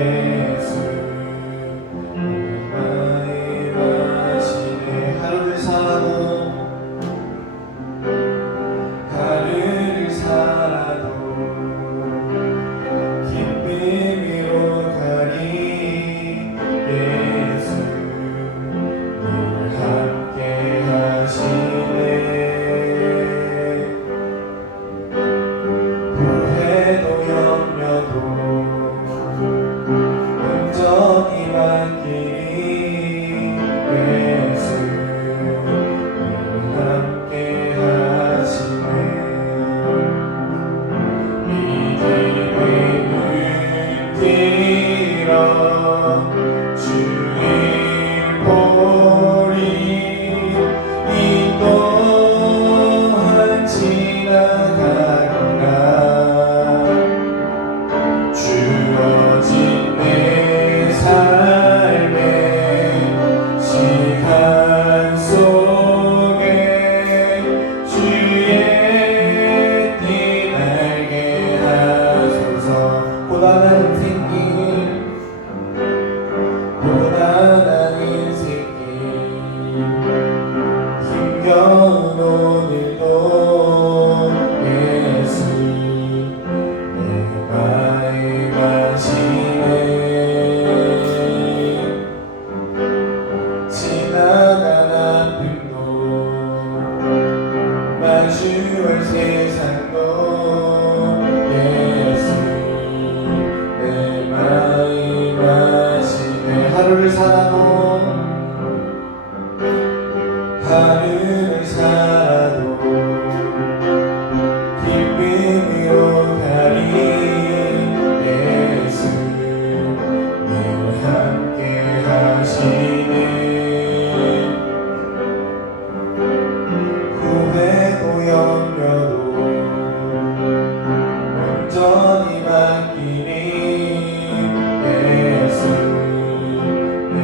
예수 말씀하시네. 하루를 살아도 기쁨 위로 가니 예수 늘 함께 하시네. 후회도 염려도 온전히 맡기니 예수 늘 함께 하시네. 주님 보리 이 또한 지나가리라. 주어진 내 삶의 시간 속에 주의 띠 날게 하소서. 고단한 인생길 힘겨운 오늘도 예수 내 마음 하시네. 지나간 아픔도 마주할 세상도 예수 내 마음 하시네. 하루를 살아도 기쁨 위로 가니 예수 늘 함께 하시네. 후회도 염려도 온전히 맡기니 예수 늘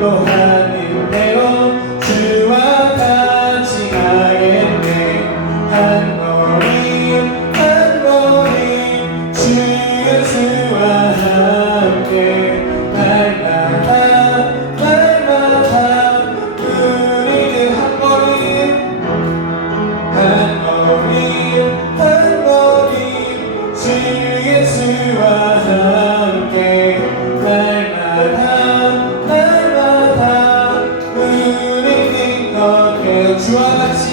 인도하는 대로 주와 같이 가겠네. 한 걸음 한 걸음 주 예수와 함께 날마다 날마다 우리는 한 걸음 한 걸음 한 걸음 주 예수와 함께 날마다 날마다 우리는 걷게 주와 같이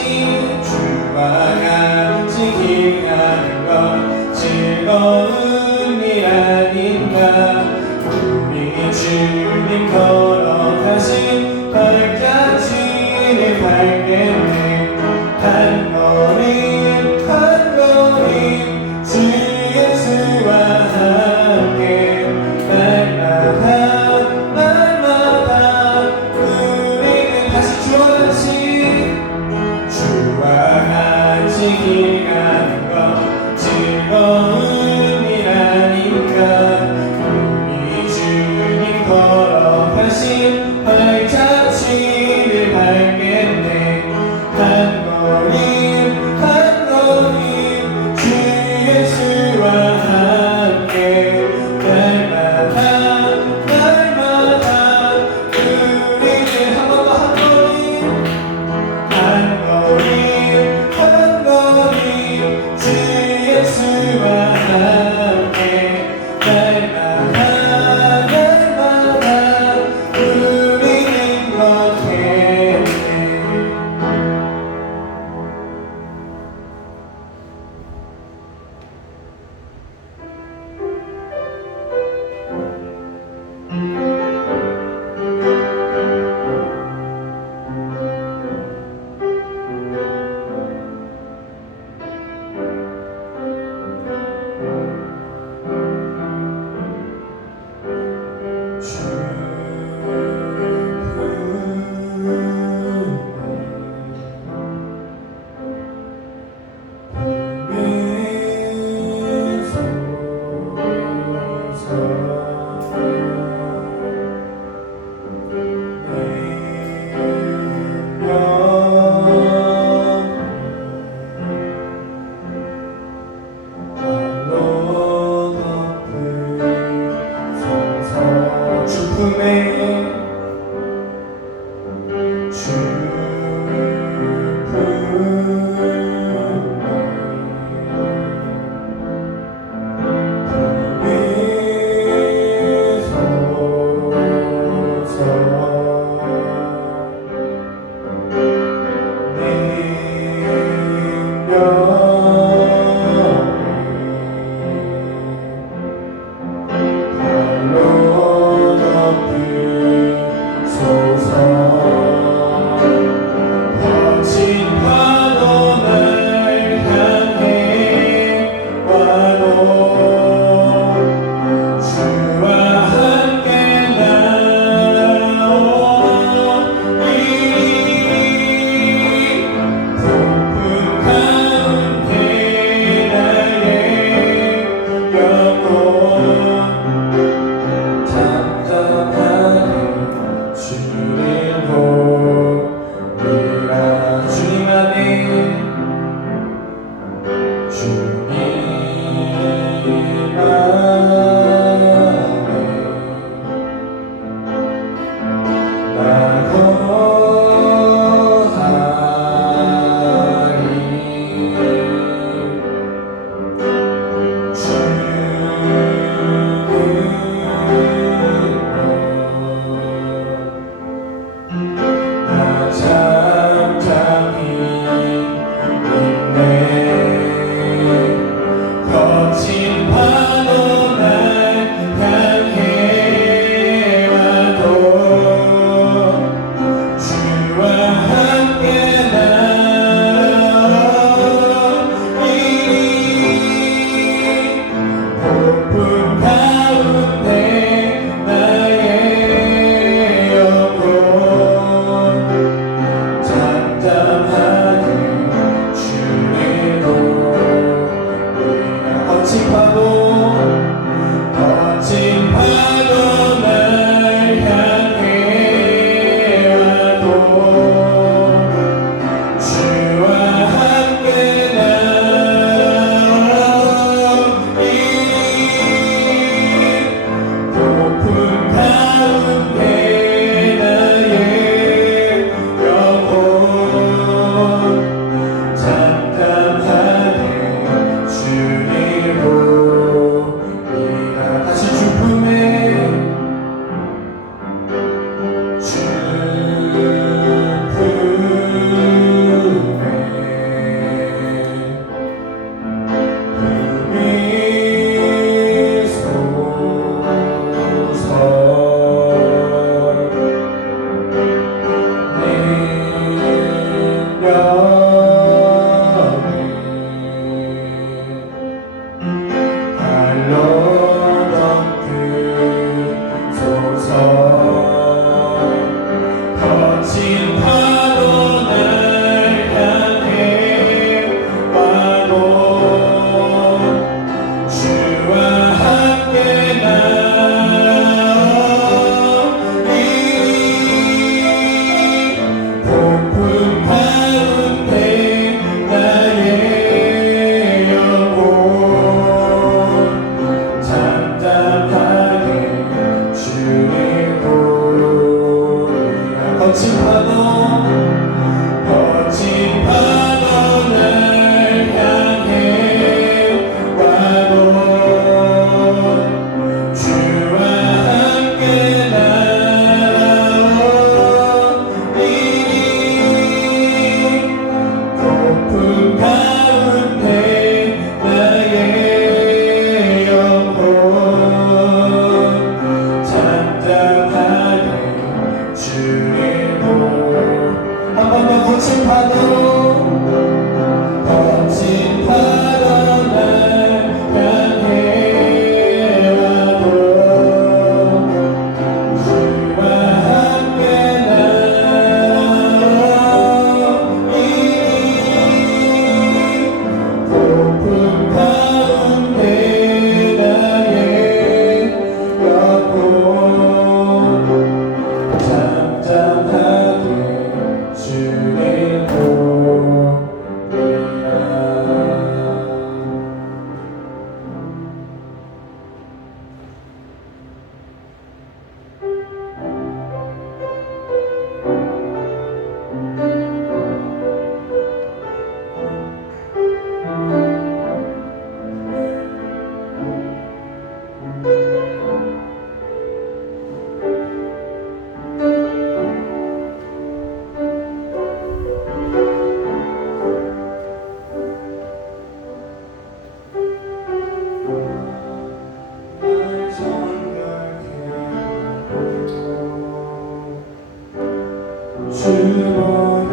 길 가는 것 즐거운 일 아닌가. 우리 주님 걸어가신 발자취를 밟겠네. 한 걸음 한 걸음 주 예수와 함께 날마다 날마다 우리는 다시 주와 같이 길 가는 것 즐거운 일 아닌가. 우리 주님 걸어가신 발자취를 밟겠네. 한 걸음 한 걸음 주 예수와 함께 날마다 날마다 우리는 한 번 더 한 걸음 한 걸음 한 걸음 주 예수와 함께 날마다 날마다 우리는 걷겠네. 발로 덮은 거친 파도 날 향해 와도 주와 함께 나오리 폭풍 가운데 나의 영혼 잠잠하게 주의 보리라 거친 파도 날 향해 와도 주와 함께 나오리 폭풍 가운데 나의 영혼 잠잠하게 주의 한 번 더 거친 파도 날 향해 와도 주와 함께 나오리 폭풍 가운데 나의 영혼 잠잠하게 주의 보리라 날 정결케 주 보혈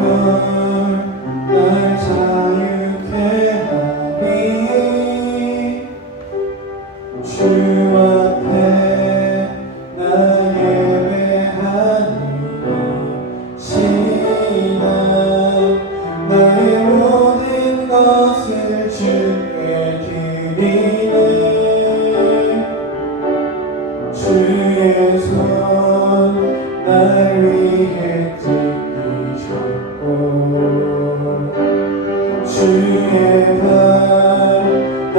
날 자유케 하니 주 앞에 나 예배하니 시간 나의 모든 것을 주께 드리네 주의 손 날 위해 찢기셨고 주의 발 날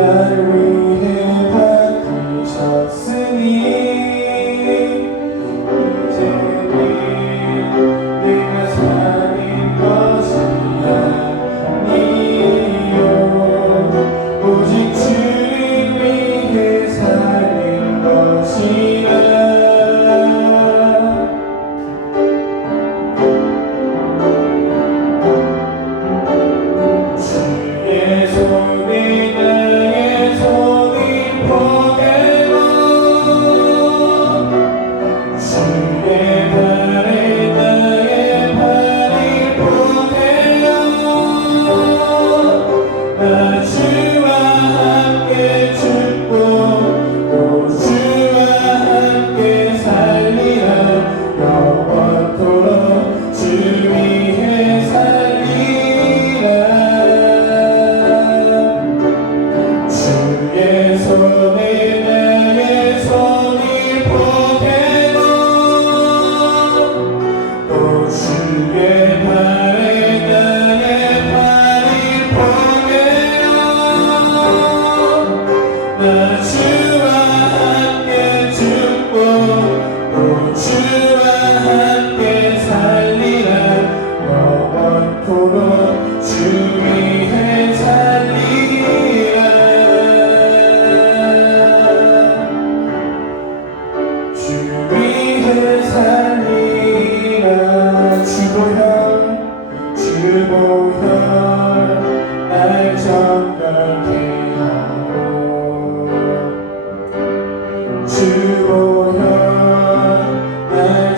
위해 박히셨으니 이제는 내가 살인 것이 아니요 오직 주를 위해 살린 것이라 주의 손이 나의 손을 포개고 주의 발에 나의 발이 포개어 나 주와 함께 죽고 또 주와 함께 살리라 영원토록 주 위해 살리라 주의 손에 나의 손이 포개고 또 주의 발에 나의 발이 포개어 나 주와 함께 죽고 또 주와 함께 살리라 영원토록 주 위해 살리라 주 위해 살리라 주보혈 날 정결케 하고 주보혈 날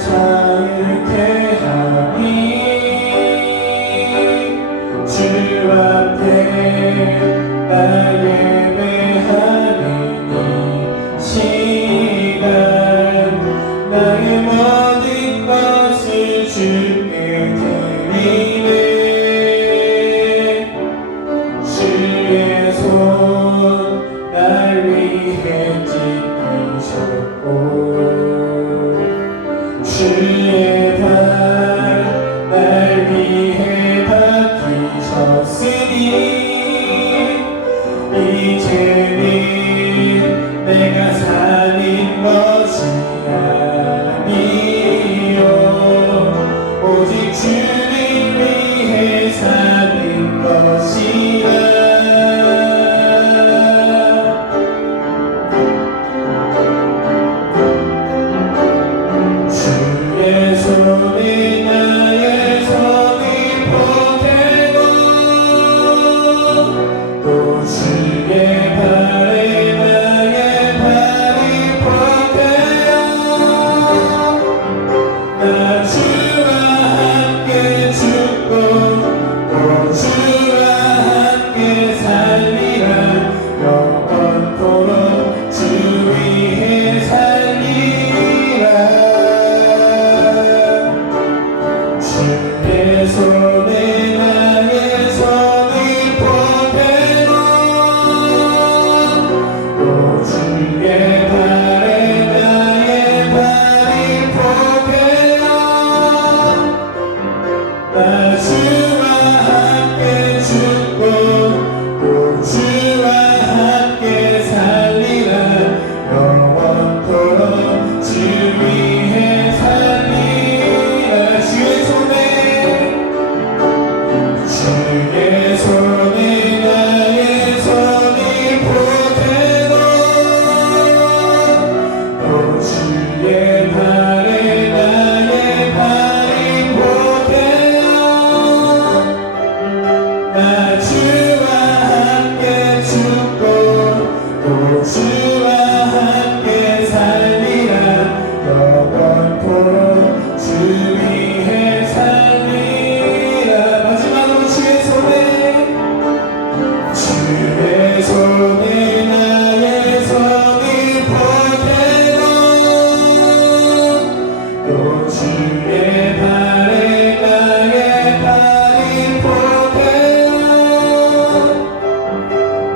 주의 발 날 위해 박히셨으니 이제는 내가 사는 것이 아니요 오직 주를 위해 사는 것이라 주의 손에 나의 손을 보태고 또 주의 발에 나의 발을 보태요 나 주와 함께 죽고 또 주와 함께 살리라 영원토록 주 위해 살리라 주의 손에 나의 손을 보태고 또 주의 발에 나의 발을 보태요 나 주와 함께 죽고 또 주와 함께 살리라 영원토록 주 위해 살리라 주의 손에 나의 손을 보태고 또 주의 발에 나의 발을 보태요 나 주와 함께 죽고 또 주와 함께 살리라 영원토록 주 위해 살리라 마지막으로 주의 손에 나의 손을 보태고 또 주의 발에 나의 발을 보태요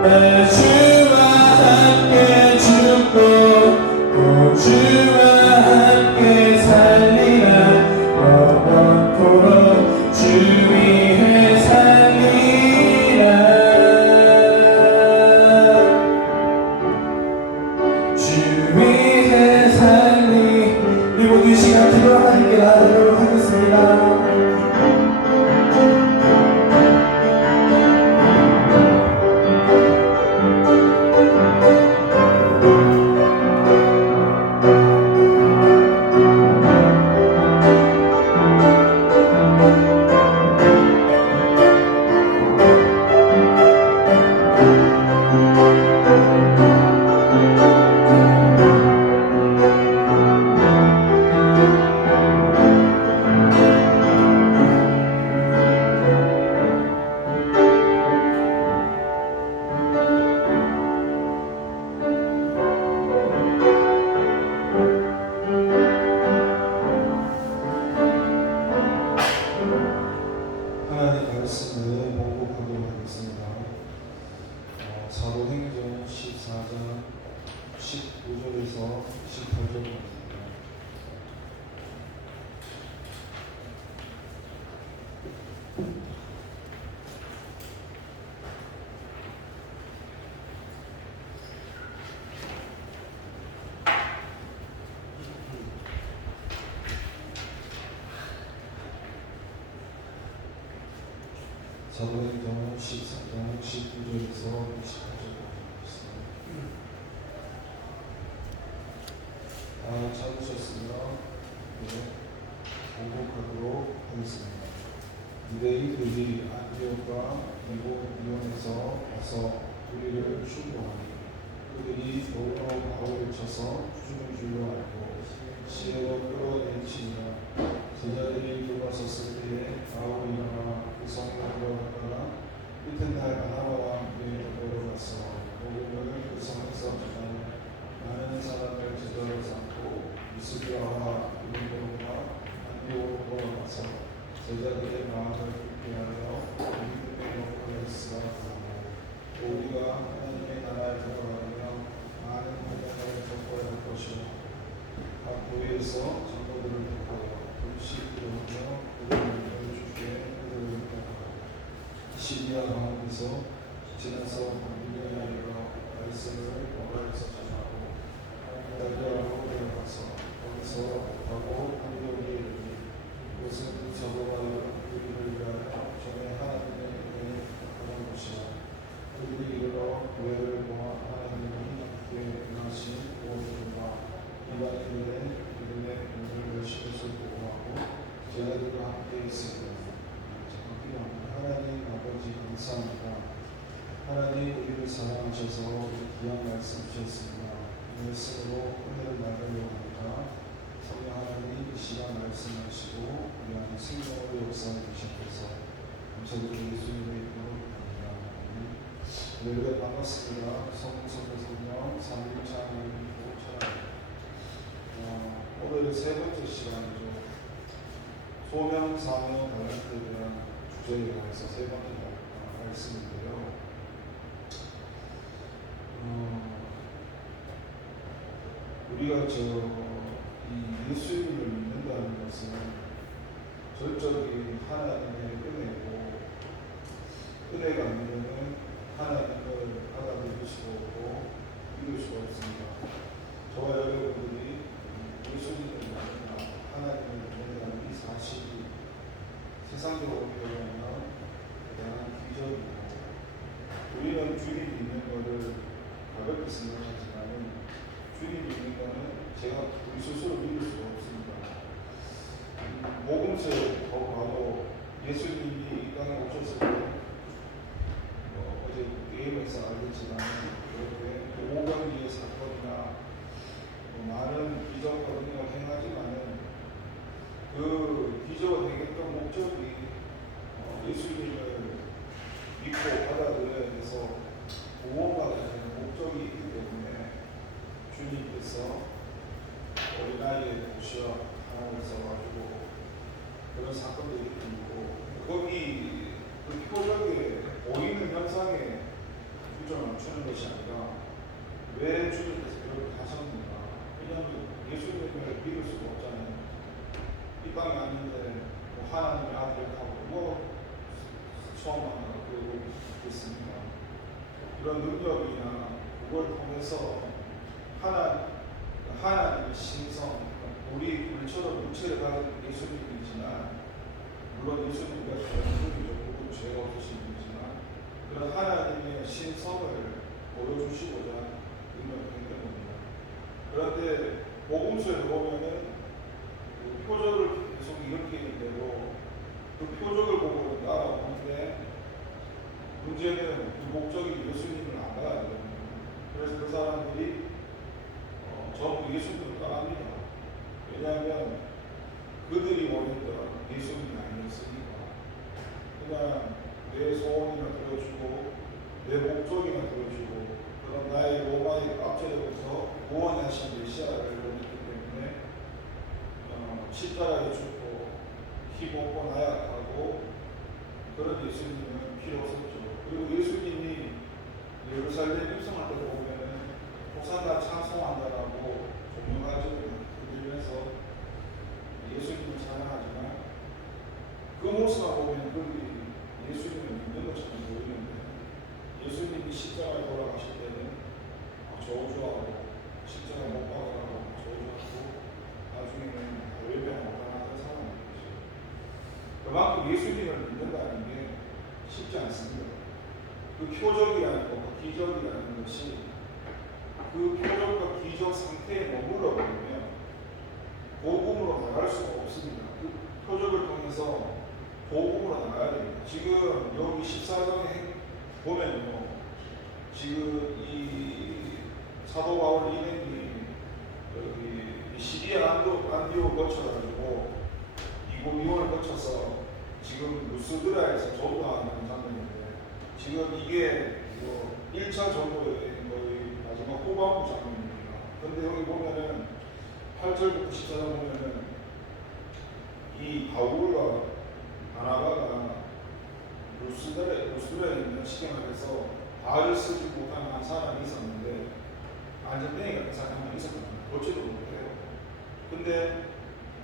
나 주와 함께 죽고 또 주와 함께 살리라 영원토록 주 위해 살리라 주 위해 살리 우리 모두 이 시간 기도 하나님께 나아가도록 하겠습니다. 하나님 말씀을 봉독하도록 하겠습니다. 사도행전 14장 19절에서 18절입니다. 사도행전 14장 19절에서 28절까지 찾으셨으면 공복하도록 하겠습니다. 유대인들이 안디옥과 이고니온에서 와서 우리를 충동하니 그들이 더불어 바울을 쳐서 죽은 줄로 알고 시내로 끌어내치니라. 제자들이 돌아섰을 때에 바울이 일어나 그 성을 들어갔다가 이튿날 바나바와 함께 걸어가서 복음을 그 성에서 전하여 많은 사람을 제자로 삼고 미스드라와 이고니온과 안디옥으로 돌아가서 제자들의 마음을 굳게 하여 우리들의 역할을 하고 우리가 하나님의 나라에 들어가면 많은 고난을 겪어야 할 것이요 각 교회에서 장로들을 지나서 민영이로 말씀을 원하에서 전하고 달려하고 내려가서 거기서 하고 한국에 이르니 이것은 저보가 우리를 위하여 전에 하나님의 은혜에 가까운 곳이라. 우리를 이르러 교회를 모아 하나님이 함께 응하신 모든 이방인들의 믿음의 눈을 열심히 보호하고 제자들과 함께 있습니다. 하나님 아버지 감사합니다. 하나님 우리를 사랑하셔서 귀한 말씀 주셨습니다. 이 말씀으로 오늘을 나누려고 합니다. 성령 하나님 이 시간 말씀하시고 우리 안에 생명으로 역사해 주셔서 감사드리고 예수님의 이름으로 기도합니다. 오늘 반갑습니다. 성령 삼위일체하나님이고 찬양합니다. 오늘 세 번째 시간이죠. 소명, 사명, 달란트에 대한 주제에 대해서 세 번째 말씀인데요. 우리가 이 예수님을 믿는다는 것은 절적인 하나님의 은혜고, 은혜가 아니면 하나님을 받아들일 수가 없고 믿을 수가 없습니다. 저와 여러분들이 예수님을 믿는다, 하나님을 믿는다는 이 사실이 세상적으로 보면 대단한 기적이고, 우리는 주님 믿는 것을 가볍게 생각하지만 주님 믿는 것은 제가 우리 스스로 믿을 수가 없습니다. 복음서에 봐도 예수님이 이 땅에 오셨을 때 어제 게임에서 알겠지만 이렇게 오병이의 사건이나 많은 기적과 능력을 행하지만은 그 기적을 행했던 목적이 예수님을 믿고 받아들여야 해서 구원받아야 하는 목적이 있기 때문에 주님께서 어린아이의 도시와 하나님을 써가지고 그런 사건들이 있고, 거기 그 표적에 보이는 현상에 초점을 맞추는 것이 아니라 왜 주님께서 그렇게 하셨는가. 왜냐하면 예수님을 믿을 수가 없잖아요. 이 땅에 왔는데 하나님의 아들이라고 처음 만나고 그러고 있습니다. 이런 능력이나 그걸 통해서 하나님의 신성, 우리처럼 육체를 가진 예수님이지만, 물론 예수님과 전능이죠. 죄가 없으신 분이지만 그런 하나님의 신성을 보여주시고자 능력을 했던 겁니다. 그런데 복음서에 보면은 그 표적을 계속 일으키는 대로 그 표적을 보고 따라오는데, 문제는 그 목적이 예수님을 안 따라야 됩니다. 그래서 그 사람들이 전부 예수님을 따라합니다. 왜냐하면 그들이 원했던 예수님이 아니었으니까. 그냥 내 소원이나 들어주고 내 목적이나 들어주고 그런 나의 로마의 깝절에부터 구원하신 메시아를 원했기 때문에 십자가에 죽고 희복고 나약하고 그런 예수님은 필요 없었죠. 그리고 예수님이 예루살렘 입성할 때 보면은 호산나 찬송한다라고 종류가지고 들으면서 예수님을 찬양하지만 그 모습만 보면 그들이 예수님을 믿는 것처럼 보이는데, 예수님이 십자가에 돌아가실 때는 저주하고 십자가에 못 박아라고 저주하고 나중에는 열병 못하는 사람인 거죠. 그만큼 예수님을 믿는다는 게 쉽지 않습니다. 그 표적이라는 것, 그 기적이라는 것이 그 표적과 기적 상태에 머물러 버리면 복음으로 나갈 수가 없습니다. 그 표적을 통해서 복음으로 나가야 됩니다. 지금 여기 14장에 보면요, 지금 이 사도 바울 일행이 여기 시리아 안디옥을 거쳐가지고 이고니온을 거쳐서 지금 루스드라에서 전도하는 장면인데, 지금 이게 1차 전도의 거의 마지막 후반부 장면입니다. 근데 여기 보면은 8절부터 14절 보면은 이 바울과 바나바가 루스드라에 있는 시경안에서 발을 쓰지 못하는 한 사람이 있었는데, 안전뱅이 같은 사람이 있었거든요. 걷지도 못해요. 근데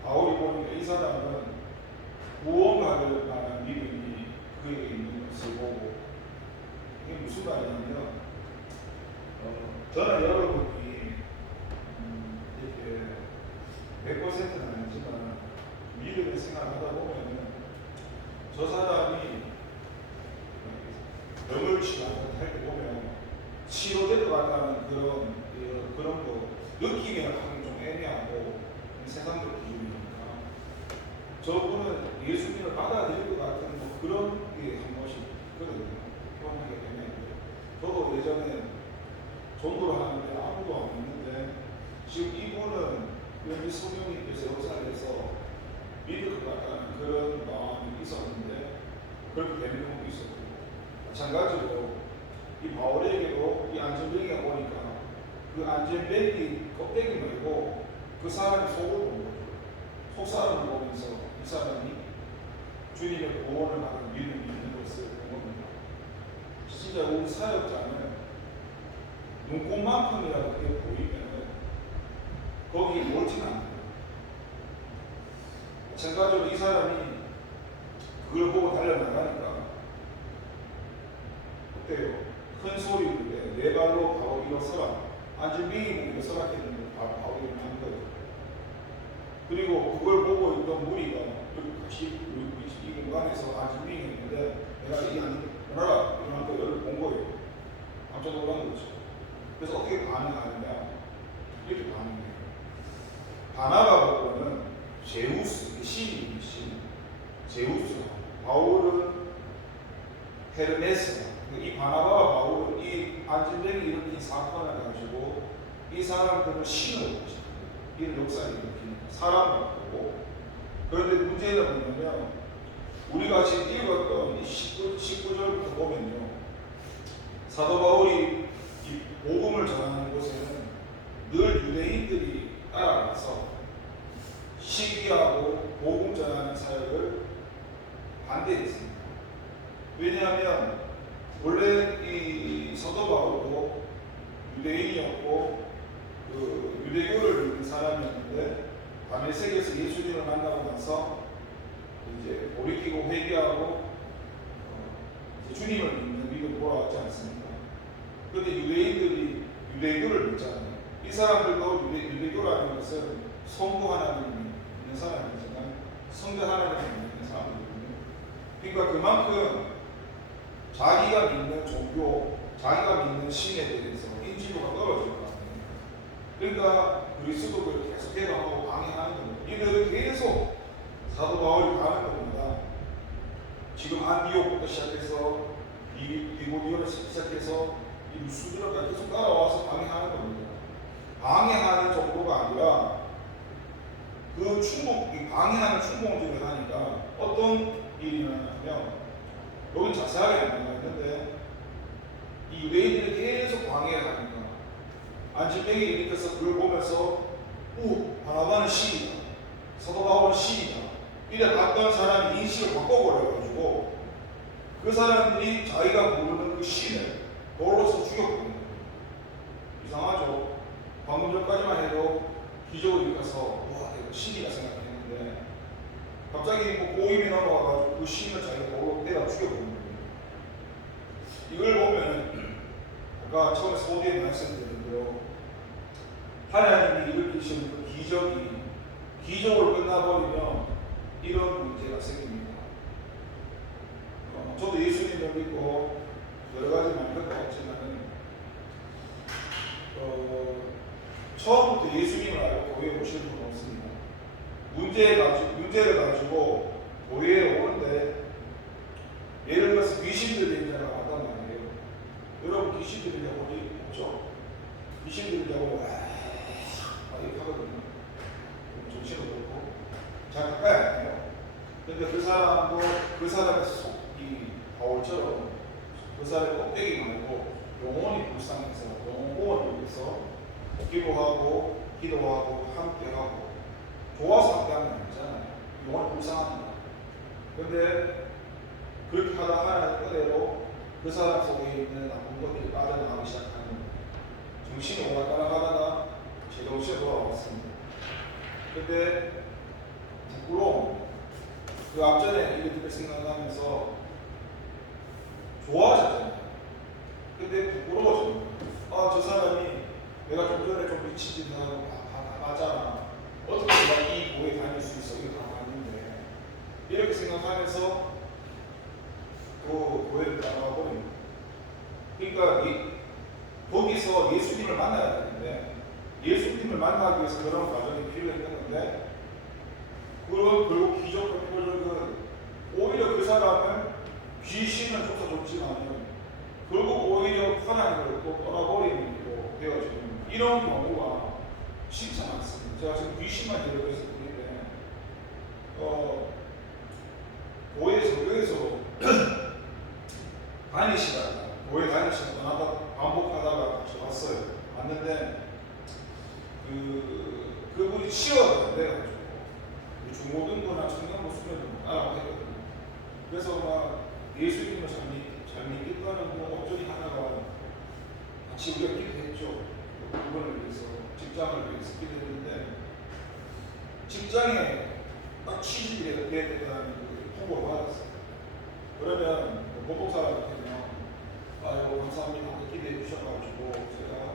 바울이 보니까 이 사람은 구원받을 만한 믿음이 그에게 있는 것을 보고 이게 무슨 말이냐면 저는 여러분이 이렇게 100%는 아니지만 믿음의 생활을 하다 보면 저 사람이 병을 치료할 때 보면 치료될 것 같다는 그런 거 느끼기는 하긴 좀 애매하고 세상적 기준이니까 저분은 예수님을 받아들일 것 같은 뭐 그런 게 한 번씩 있거든요. 표현하기 애매해요. 저도 예전에 전도를 하는데 아무도 안 믿는데 지금 이분은 왠지 성령님께서 역사에서 믿을 것 같다는 그런 마음이 있었는데 그렇게 되는 경우도 있었고 마찬가지로 이 바울에게도 이 안전뱅이가 보니까 그 안전뱅이 껍데기 말고 그 사람의 속을 본 거죠. 속사람을 보면서 이 사람이 주님의 구원을 받은 믿음이 있는 것을 본 겁니다. 진짜 우리 사역자는 눈꽃만큼이라도 그게 보이면 거기 몰진 않아요. 마찬가지로 이 사람이 그걸 보고 달려나가니까 어때요? 큰 소리를 내 네 발로 바로 일어서라. 안전뱅이 보고 일어서라 했는데 바로 일어나는 거예요. 그리고 그걸 보고 있던 무리가 같이 이 공간에서 안전뱅이 했는데 내가 이게 일어나라 일어난 거를 본 거예요. 깜짝 놀란 거죠. 그래서 어떻게 반응하느냐 이렇게 반응해요. 바나바 보고는 제우스, 신이 제우스, 바울은 헤르메스. 이 바나바와 바울은 이 안전뱅이 일으킨 사건을 가지고 이 사람들은 신을 보고 싶어요. 이런 역사를 일으키는 사람을 보고. 그런데 문제는 뭐냐면 우리가 지금 읽었던 이 19절부터 보면요, 사도 바울이 이 복음을 전하는 곳에는 늘 유대인들이 따라가서 시기하고 복음 전하는 사역을 반대했습니다. 왜냐하면 원래 이 사도 바울도 유대인이었고 그 유대교를 믿는 사람이었는데 다메섹에서 예수님을 만나고 나서 이제 돌이키고 회개하고 이제 주님을 믿는 믿음으로 돌아왔지 않습니까? 그런데 유대인들이 유대교를 믿잖아요. 이 사람들도 유대교라는 것은 성부 하나님을 믿는 사람이지만 성자 하나님을 믿는 사람이거든요. 그러니까 그만큼 자기가 믿는 종교, 자기가 믿는 신에 대해서 인지도가 떨어질 것 같아요. 그러니까 그리스도를 계속 대항하고 방해하는 겁니다. 이들은 계속 사도 바울이 가는 겁니다. 지금 안디옥부터 시작해서 디모디오에서 시작해서 이 루스드라까지 계속 따라와서 방해하는 겁니다. 방해하는 정도가 아니라 그 방해하는 충동질을 하니까 어떤 일이 일어나냐면 여기 자세하게 안 나와 있는데 이 유대인들이 계속 방해를 하니까 안전뱅이 일으켜서 그걸 보면서 바나바는 신이다, 사도 바울은 신이다 이래 봤던 사람이 인식을 바꿔버려가지고 그 사람들이 자기가 모르는 그 신을 돌로서 죽였거든요. 이상하죠? 방금 전까지만 해도 기적을 일으켜서 와 이거 신이라 생각했는데 갑자기 뭐 고임이 넘어와가지고 그 신을 자기가 돌로 때려 죽여버리는 거예요. 이걸 보면 아까 처음에 소개에 말씀드린 대로 하나님이 일으키신 그 기적으로 끝나버리면 이런 문제가 생깁니다. 저도 예수님을 믿고 여러 가지 만들 것 같지만은 처음부터 예수님을 알고 교회에 오시는 분 없습니다. 문제를 가지고 교회에 오는데 예를 들어서 귀신 들린 자가 왔단 말이에요. 여러분 귀신 들린 자 어디 없죠? 귀신 들린 자고 이렇게 하거든요. 정신을 놓고 잘 가까이 안 해요. 근데 그 사람도 그 사람의 속이 바울처럼 그 사람의 껍데기 말고 영혼이 불쌍해서 영혼을 위해서 기도하고 함께하고 좋아서 함께하는 게 아니잖아요. 영혼이 불쌍합니다. 근데 그렇게 하다 하나님 은혜로 그 사람 속에 있는 나쁜 것들이 빠져나가기 시작하는 거예요. 정신이 오가 따라가다가 제정신에 돌아왔습니다. 근데 부끄러움, 그 앞전에 일들을 생각하면서 좋아하셨잖아요. 근데 부끄러워져. 저 사람이 내가 좀 전에 좀 미친 짓 하고 맞잖아. 어떻게 내가 이 교회 다닐 수 있어? 이거 다 봤는데. 이렇게 생각하면서 그 교회를 따라가 버립니다. 그러니까 거기서 예수님을 만나야 되는데 예수님을 만나기 위해서 그런 과정이 필요했던 건데 그런 결국 기적과 표적은 오히려 그 사람을 귀신은 쫓아줬지만 결국 오히려 하나님을 또 떠나버리는 일로 되어지는 이런 경우가 쉽지 않습니다. 제가 지금 귀신만 데리고 있을 뿐인데 교회에서 다니시다가 교회 다니시다가 반복하다가 왔어요. 왔는데 그분이 치료가 안 돼가지고 중고등부나 청년부 수련도 못 했거든요. 그래서 막 예수님을 잘 믿겠다는 분 업종이 하나가 같이 우리가 기도했죠. 그분을 위해서 직장을 위해서 기도했는데 직장에 딱 취직이 돼야 된다는 통보를 받았어요. 그러면 보통 사람한테는 아이고 감사합니다 기대해 주셔가지고 제가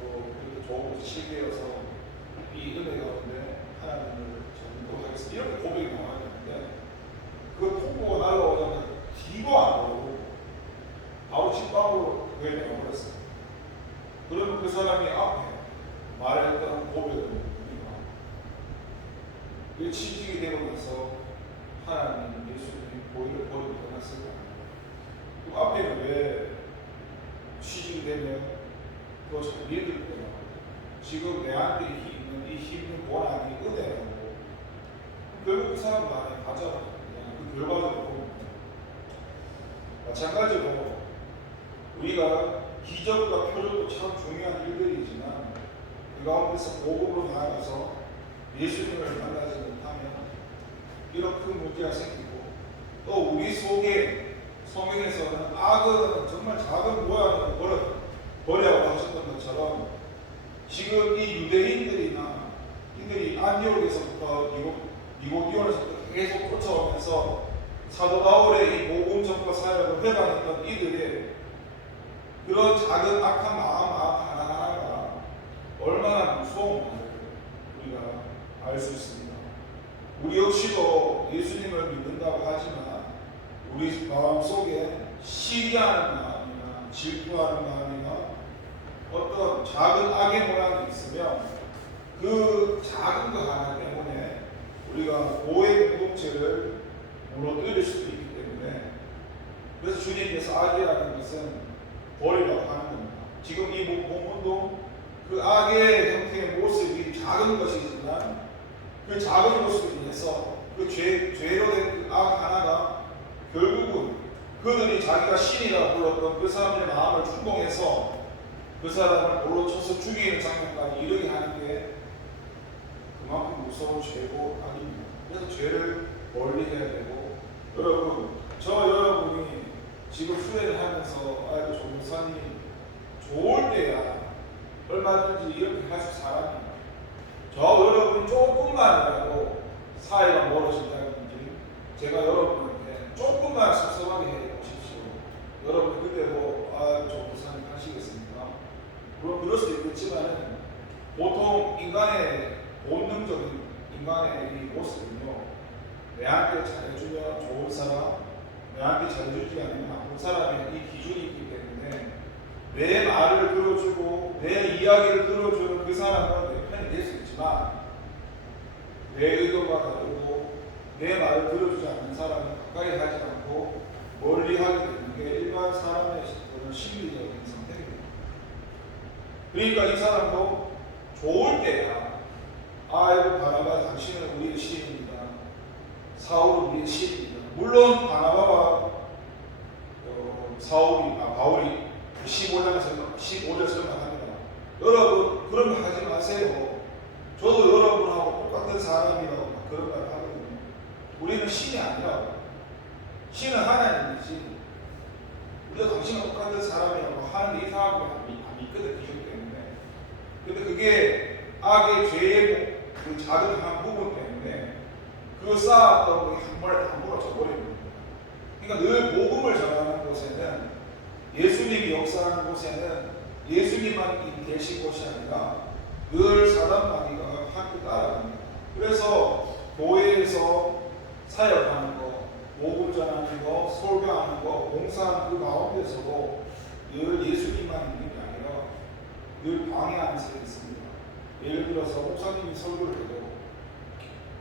그래도 좋은 곳에 실계여서 이 은혜 가운데 하나님을 전도하겠습니다 이렇게 고백이 나와야 되는데 그 통보가 날라오자면 뒤도 안 나오고 바로 집방으로 교회에 나와버렸어요. 그러면 그 사람이 앞에 말했던 고백은 우리가 왜 취직이 되고 나서 하나님 예수님 보이를 버리고 떠났을까? 그 앞에는 왜 취직이 되면 더 잘 믿을 거야. 지금 내한테 있는 이 힘든 고난이 은혜라고. 결국 그 사람 안에 가져가. 그 결과적으로 보면 마찬가지로 우리가 기적과 표적도 참 중요한 일들이지만 그 가운데서 복음으로 나아가서 예수님을 만나지 못하면 이런 큰 문제가 생기고 또 우리 속에 성경에서는 악은 정말 작은 모양으로 버려라고 하셨던 것처럼 지금 이 유대인들이나 이들이 안디옥에서부터 니고디온에서부터 계속 쫓아오면서 사도 바울의 이 복음 전파 사역을 회방했던 이들의 그런 작은 악한 마음 하나하나가 얼마나 무서운가를 우리가 알 수 있습니다. 우리 역시도 예수님을 믿는다고 하지만 우리 마음속에 시기하는 마음이나 질투하는 마음이나 어떤 작은 악의 모양이 있으면 그 작은 거 하나 때문에 우리가 교회 공동체를 무너뜨릴 수도 있기 때문에 그래서 주님께서 악이라는 것은 버리라고 하는 겁니다. 지금 이 본문도 그 악의 형태의 모습이 작은 것이지만 그 작은 모습으로 인해서 그 죄로 된 그 악 하나가 결국은 그들이 자기가 신이라고 불렀던 그 사람의 마음을 충동해서 그 사람을 돌로 쳐서 죽이는 장면까지 이르게 하는 게 그만큼 무서운 죄고 악입니다. 그래서 죄를 멀리 해야 되고 여러분이 지금 수행을 하면서 아이고 조목사님 좋을 때야 얼마든지 이렇게 하실 사람입니다. 여러분 조금만이라도 사이가 멀어진다든지 제가 여러분한테 조금만 섭섭하게 해보십시오. 여러분 그때 조목사님 하시겠습니까? 물론 그럴 수도 있겠지만 보통 인간의 본능적인 인간의 이 모습은요 내한테 잘해주면 좋은 사람 내한테 잘해주지 않으면 나쁜 사람의 이 기준이 있기 때문에 내 말을 들어주고 내 이야기를 들어주는 그 사람은 내 편이 될 수 있지만 내 의도가 다르고 내 말을 들어주지 않는 사람은 가까이 하지 않고 멀리 하게 되는 게 일반 사람의 그런 심리적인 상태입니다. 그러니까 이 사람도 좋을 때야 아이고 바나바 당신은 우리의 신입니다. 사울은 우리의 신입니다. 물론 바나바와 바울이 15절에서 설명합니다. 여러분 그런 거 하지 마세요. 저도 여러분하고 똑같은 사람이라고 그런 말 하거든요. 우리는 신이 아니라고. 신은 하나님이지. 우리가 당신과 똑같은 사람이라고 하는데 이 사람이 안 믿거든 기준 때문에. 근데 그게 악의 죄의 그 작은 한 부분 때문에 그 쌓았던 게 한 번에 다 무너져 버립니다. 그러니까 늘 복음을 전하는 곳에는 예수님이 역사하는 곳에는 예수님만 계신 곳이 아니라 늘 사단 마귀가 함께 따라갑니다. 그래서 교회에서 사역하는 거, 복음 전하는 거, 설교하는 거, 봉사하는 그 가운데서도 늘 예수님만 있는 게 아니라 늘 방해하는 세력이 있습니다. 예를 들어서 목사님이 설교를 해도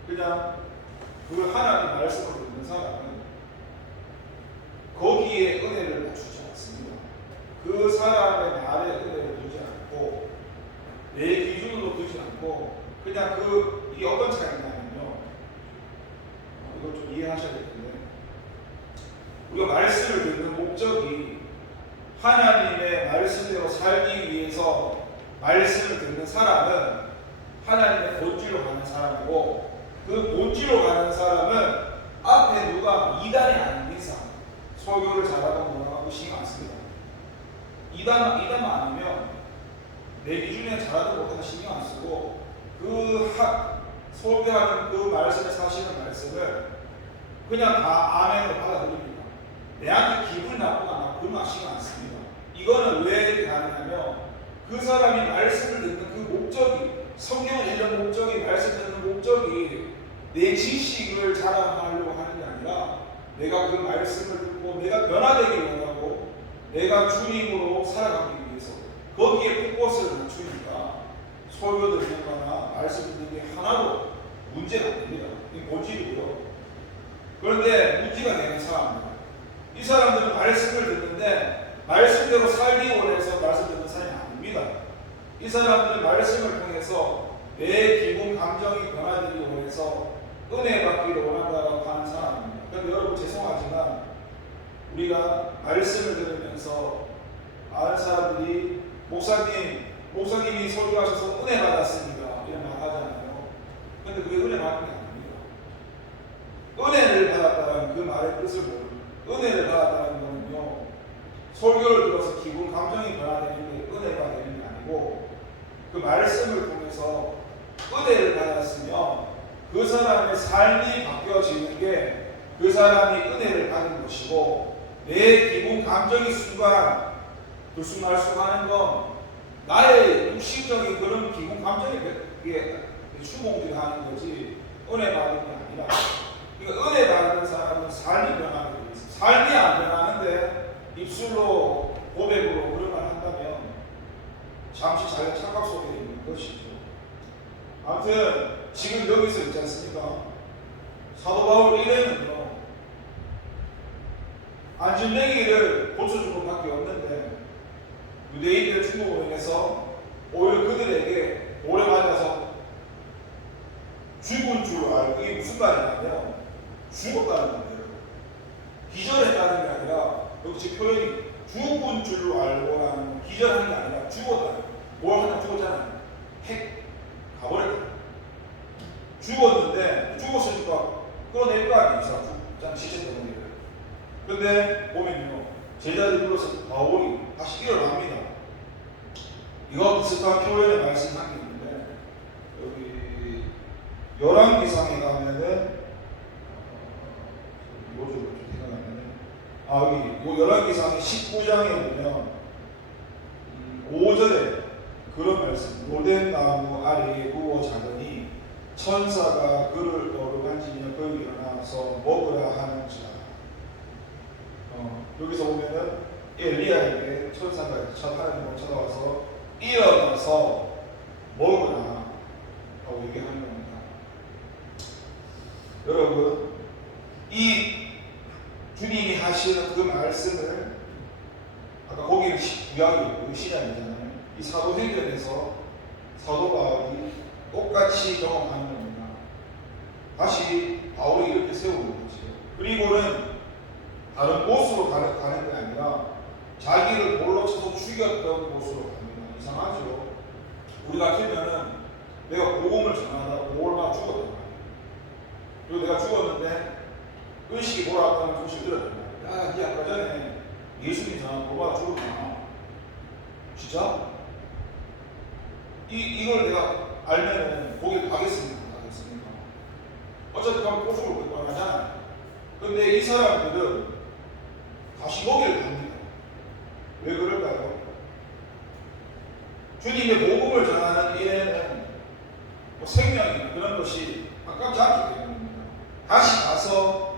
그냥 그 하나님 말씀을 듣는 사람은 거기에 은혜를 주지 않습니다. 그 사람의 말에 은혜를 두지 않고 내 기준으로 두지 않고 그냥 이게 어떤 차이냐면요. 이걸 좀 이해하셔야 될 텐데 우리가 말씀을 듣는 목적이 하나님의 말씀대로 살기 위해서 말씀을 듣는 사람은 하나님의 본질로 가는 사람이고 그 본질로 가는 사람은 앞에 누가 이단이 아닌 이상 설교를 잘하던 뭐라고 신경 안 씁니다. 이단만 아니면 내 기준에 잘하든 못하든 신경 안 쓰고 설교하는 그 말씀에 사시는 말씀을 그냥 다 아멘으로 받아들입니다. 내한테 기분 나쁘거나 그런 거 신경 안 씁니다. 이거는 왜 이렇게 가능하냐면 그 사람이 말씀을 듣는 그 목적이 성경을 읽는 목적이 말씀 듣는 목적이 내 지식을 자랑하려고 하는 게 아니라 내가 그 말씀을 듣고 내가 변화되기 원하고 내가 주님으로 살아가기 위해서 거기에 포커스를 맞추니까 설교 듣는 거나 말씀 듣는 게 하나도 문제가 안 됩니다. 이게 본질이고요. 그런데 문제가 되는 사람입니다. 이 사람들은 말씀을 듣는데 말씀대로 살기 원해서 말씀 듣는 사람이 아닙니다. 이 사람들은 말씀을 통해서 내 기분 감정이 변화되기 원해서 은혜 받기를 원한다고 하는 사람입니다. 그런데 여러분 죄송하지만 우리가 말씀을 들으면서 많은 사람들이 목사님이 설교하셔서 은혜 받았습니다 이런 말 하잖아요. 그런데 그게 은혜 받는 게 아닙니다. 은혜를 받았다는 그 말의 뜻을 모르고 은혜를 받았다는 거는요 설교를 들어서 기분 감정이 변화되는 게 은혜가 되는 게 아니고 그 말씀을 통해서 은혜를 받았으면 그 사람의 삶이 바뀌어지는 게 그 사람이 은혜를 받은 것이고 내 기분 감정이 순간 들쑥날쑥하는 건 나의 육신적인 그런 기분 감정이 추몽되하는 거지 은혜 받은 게 아니라 그러니까 은혜 받는 사람은 삶이 변하는 게 있어요. 삶이 안 변하는데 입술로 고백으로 그런 말 한다면 잠시 자기가 착각 속에 있는 것이죠. 아무튼 지금 여기서 있지 않습니까? 사도 바울 일행은요 안진뱅이를 고쳐준 것밖에 없는데 유대인들의 충동으로 인해서 오히려 그들에게 오래 맞아서 죽은 줄 알고 이게 무슨 말이냐면 죽었다는 건데요. 기절했다는 게 아니라 여기 지금 표현이 죽은 줄로 알고라는 기절하는 게 아니라 죽었다는 거예요. 뭘 하나 죽었잖아요. 핵 가버렸다. 죽었는데 죽었으니까 끌어낼 거 아니에요. 사람 시체 때문에. 근데 보면요 제자들이 불러서 바울이 다시 일어납니다. 이거 비슷한 표현의 말씀 한 게 있는데 여기 열왕기상에 가면은 요즘 생각나네. 여기 열왕기상의 19장에 보면 5절에 그런 말씀 로덴나무 아래에 누워 자더니 천사가 그를 어루만지며 그에게 일어나서 먹으라 하는지라. 여기서 보면은 엘리야에게 천사가 하나님으로 찾아와서 일어나서 먹으라 라고 얘기하는 겁니다. 여러분 이 주님이 하시는 그 말씀을 아까 거기는 구약이고 신약이잖아요. 이 사도행전에서 사도 바울이 똑같이 경험하는 겁니다. 다시 바울이 이렇게 세우는 거죠. 그리고는 다른 곳으로 가는 게 아니라 자기를 돌로 쳐서 죽였던 곳으로 갑니다. 이상하죠? 우리 같으면은 내가 복음을 전하다가 얼마나 죽었단 말이에요. 그리고 내가 죽었는데 의식이 돌아왔다는 소식을 들었단 말이에요. 야, 니 아까 전에 예수님 전하는 얼마나 죽었구나. 진짜? 이걸 내가 알면은 거기 가겠습니까? 어차피 가면 고속으로 뻔하잖아요. 근데 이 사람들은 다시 거기를 갑니다. 왜 그럴까요? 주님의 복음을 전하는 일에는 뭐 생명이나 그런 것이 아깝지 않기 때문입니다. 다시 가서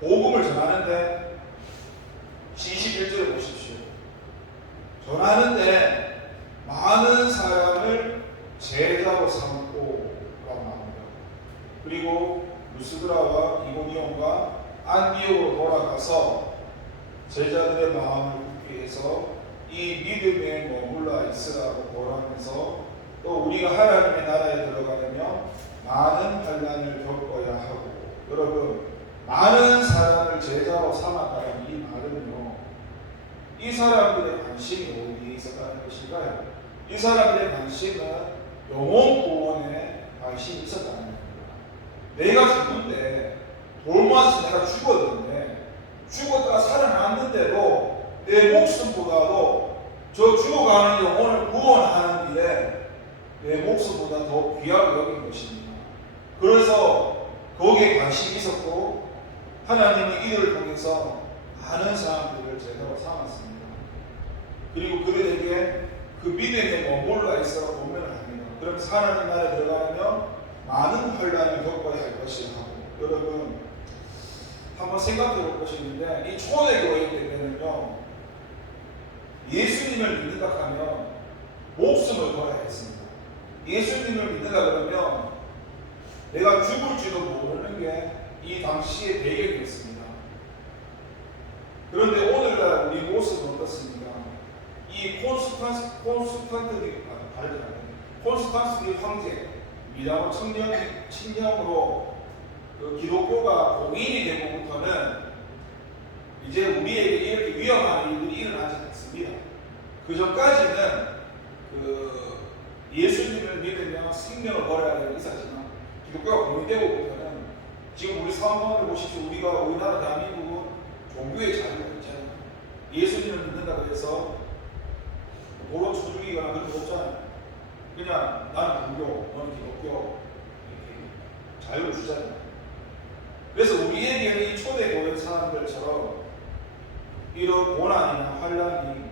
복음을 전하는데 21절을 보십시오. 전하는데 많은 사람을 제자로 삼고 라고 합니다. 그리고 루스드라와 이고니온과 안디옥으로 돌아가서 제자들의 마음을 굳게 해서 이 믿음에 머물러 있으라고 고하면서 또 우리가 하나님의 나라에 들어가려면 많은 환난을 겪어야 하고, 여러분 많은 사람을 제자로 삼았다는 이 말은요, 이 사람들의 관심이 어디에 있었다는 것인가요? 이 사람들의 관심은 영혼 구원에 관심이 있었다는 겁니다. 내가 죽는데 돌 맞아서 내가 죽었는데 죽었다가 살아났는데도 내 목숨보다도 저 죽어가는 영혼을 구원하는 일에 내 목숨보다 더 귀하게 여긴 것입니다. 그래서 거기에 관심이 있었고 하나님이 이들을 통해서 많은 사람들을 제대로 삼았습니다. 그리고 그들에게 그 믿음에 머물러 있어 본면을 합니다. 그럼 하나님 나라에 들어가면 많은 환난을 겪어야 할 것이라고. 여러분 한번 생각해 볼 것이 있는데, 이 초대교회 때는요, 예수님을 믿는다 하면 목숨을 걸어야 했습니다. 예수님을 믿는다 그러면 내가 죽을지도 모르는 게 이 당시의 배경이었습니다. 그런데 오늘날 우리 모습은 어떻습니까? 이 콘스탄티니 황제 미라노 칙령으로 그 기독교가 공인이 되고부터는 이제 우리에게 이렇게 위험한 일들이 일어나지 않습니다. 그 전까지는 그 예수님을 믿으면 생명을 버려야 되는 의사지만, 기독교가 공인되고부터는 지금 우리 사원을 보십시오. 우리나라 대한민국은 종교의 자유가 있잖아요. 예수님을 믿는다고 해서 도로 쳐죽이거나 그런 거 없잖아요. 그냥 나는 불교, 너는 기독교, 이렇게 자유를 주잖아요. 그래서 우리에게는 이 초대교회 사람들처럼 이런 고난이나 환난이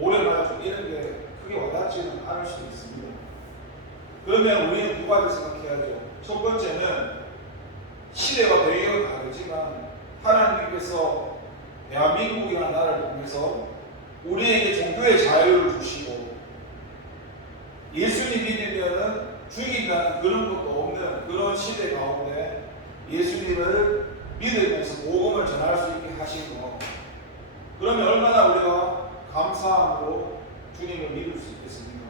오랜만에 좀 이런 게 크게 와닿지는 않을 수도 있습니다. 그러면 우리는 두 가지 생각해야죠. 첫 번째는 시대와 배경은 다르지만 하나님께서 대한민국이라는 나라를 통해서 우리에게 종교의 자유를 주시고, 예수님 믿으면은 죽인다는 그런 것도 없는 그런 시대 가운데 예수님을 믿으면서 복음을 전할 수 있게 하시고, 그러면 얼마나 우리가 감사함으로 주님을 믿을 수 있겠습니까?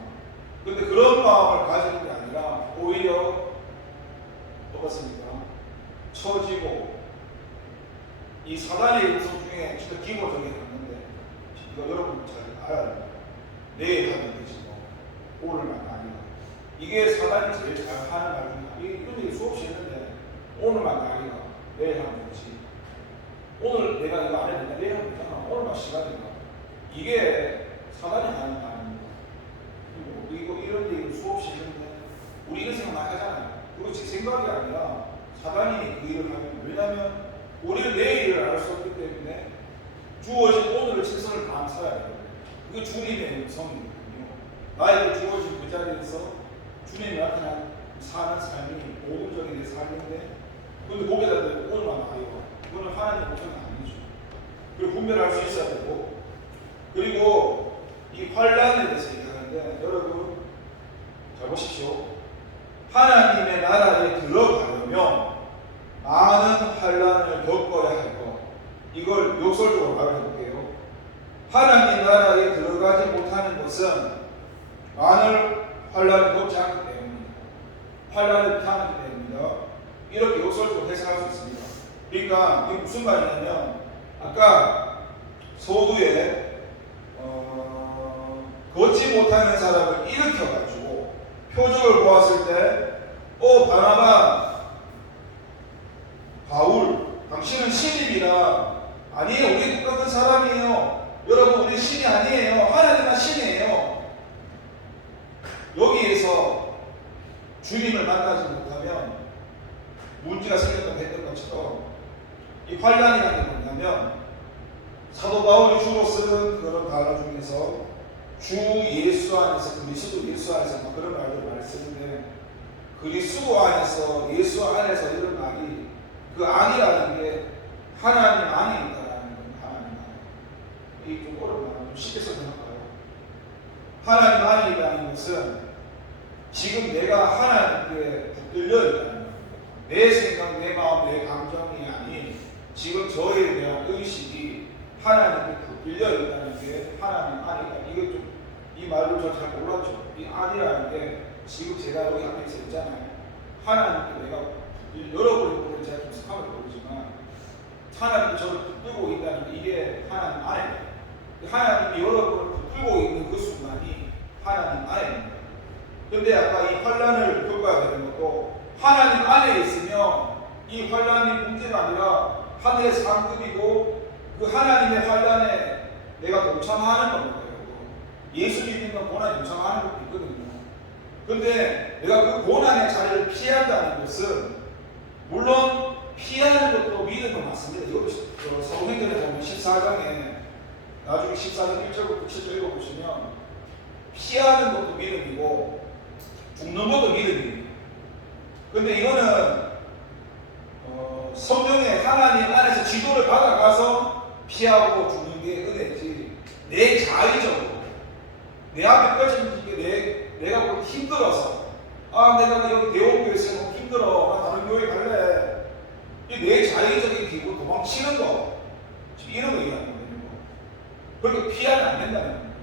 그런데 그런 마음을 가지는 게 아니라 오히려 어떻습니까? 처지고, 이 사단의 요소 중에 진짜 기본적인 게 있는데, 이거 여러분 잘 알아야 됩니다. 내일 하면 되지 뭐 오늘만 아니라. 이게 사단이 제일 잘 하는 말 중에 이런 얘기 수없이 했는데, 오늘만 아니라 내일 하면 되지. 오늘 내가 이거 안 했는데 내일 하면 되잖아. 오늘만 시간이니까. 이게 사단이 하는 말 아닙니다. 그리고 이런 얘기를 수없이 했는데 우리 이런 생각 많이 하잖아요. 그거 제 생각이 아니라 사단이 그 일을 하면, 왜냐하면 우리는 내일을 알 수 없기 때문에 주어진 오늘을 최선을 다해 살아야 돼요. 그게 주님의 성이거든요. 나에게 주어진 그 자리에서 주님이 나타난 사는 삶이 복음적인 내 삶인데, 근데 거기다 대고 오늘만 아니고 그거는 하나님의 목적이 아니죠. 그리고 분별할 수 있어야 되고, 그리고 이 환난에 대해서 얘기하는데, 여러분 잘 보십시오. 하나님의 나라에 들어가려면 많은 환난을 겪어야 할 것, 이걸 역설적으로 말해볼게요. 하나님 나라에 들어가지 못하는 것은 많은 환난을 겪지 않기 때문입니다. 환난을 피하기 때문입니다. 이렇게 역설적으로 해석할 수 있습니다. 그러니까 이게 무슨 말이냐면, 아까 소두에 걷지 못하는 사람을 일으켜가지고 표적을 보았을 때, 바나바, 바울, 당신은 신입니다. 아니에요, 우리 똑같은 사람이에요. 여러분, 우리 신이 아니에요. 하나님만 신이에요. 여기에서 주님을 만나지 못하면 문제가 생겼다고 했던 것처럼, 이 환난이라는 게 뭐냐면 사도 바울이 주로 쓰는 그런 단어 중에서 주 예수 안에서, 그리스도 예수 안에서 막 그런 말들을 많이 쓰는데, 그리스도 안에서, 예수 안에서 이런 말이, 그 안이라는 게 하나님 안에 있다라는 건 하나님 안에. 이게 좀 어렵나? 좀 쉽게 설명할까요? 하나님 안에 있다는 것은 지금 내가 하나님께 붙들려 있다는 겁니다. 내 생각, 내 마음, 내 감정이 아닌 지금 저에 대한 의식이 하나님께 붙들려 있다는 게 하나님 안에 있다. 이거 좀, 이 말을 저 잘 몰랐죠. 이 안이라는 게 지금 제가 여기 앞에 있잖아요. 하나님께 내가 여러분의 분을 제가 좀 습관을 모르지만 하나님이 저를 붙들고 있다는 게 이게 하나님 안에, 하나님이 여러분을 붙들고 있는 그 순간이 하나님 안에입니다. 근데 아까 이 환란을 겪어야 되는 것도 하나님 안에 있으면 이 환란이 문제가 아니라 하늘의 상급이고 그 하나님의 환란에 내가 동참하는 겁니다. 예수 믿는 건 고난에 동참하는 것도 있거든요. 근데 내가 그 고난의 자리를 피한다는 것은 물론 피하는 것도 믿음은 맞습니다. 이것도 사도행전에 보면 14장에 나중에 14장 1절부터 7절 읽어보시면 피하는 것도 믿음이고 죽는 것도 믿음이에요. 근데 이거는 성령의 하나님 안에서 지도를 받아가서 피하고 죽는 게 은혜지, 내 자의적으로 내 앞에 펼쳐진 게 내가 뭐 힘들어서 내가 여기 대원교회에서 너무 힘들어, 나 다른 교회 갈래, 내 자의적인 기분 도망치는 거, 지금 이런 거 얘기하는 거거든요. 그렇게 피하면 안 된다는 겁니다.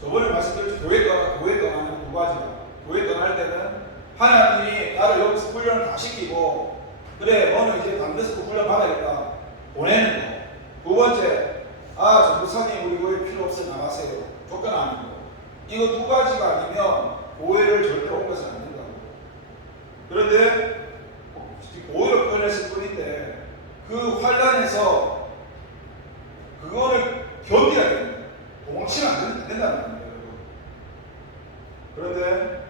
저번에 말씀드렸죠. 교회 떠나는 두 가지다. 교회 떠날 때는 하나님이 나를 여기서 훈련을 다 시키고, 그래 너는 이제 반드시 훈련 받아야겠다, 보내는 거. 두 번째, 전도사님 우리 교회 필요 없어요, 나가세요, 쫓겨나는 거. 이거 두 가지가 아니면 교회를 절대 옮겨서는 안 된다고. 그런데 교회를 표현했을 뿐인데 그 환란에서 그거를 견뎌야 됩니다. 도망치면 안 된다는 겁니다, 여러분. 그런데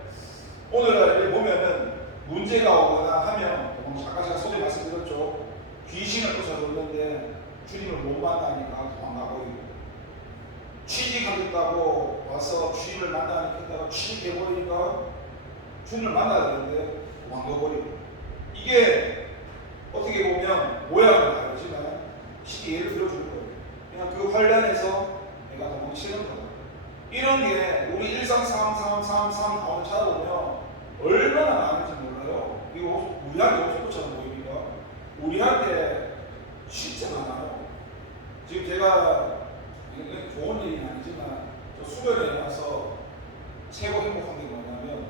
오늘날 보면은 문제가 오거나 하면, 아까 제가 소개 말씀드렸죠. 귀신을 쫓아오는데 주님을 못 만나니까 도망가버리고, 취직하겠다고 와서 주님을 만나니까 취직해버리니까 주님을 만나야 되는데 도망가버리고. 이게 어떻게 보면 모양은 다르지만 쉽게 예를 들어줄 거예요. 그냥 그 환란에서 내가 도망치는 거다. 이런 게 우리 일상 333 가운데 찾아보면 얼마나 많은지 몰라요. 이거 우리한테 없을 것처럼 보입니까? 우리한테 진짜 많아요. 지금 제가 좋은 일은 아니지만 저 수련회에 와서 최고 행복한 게 뭐냐면,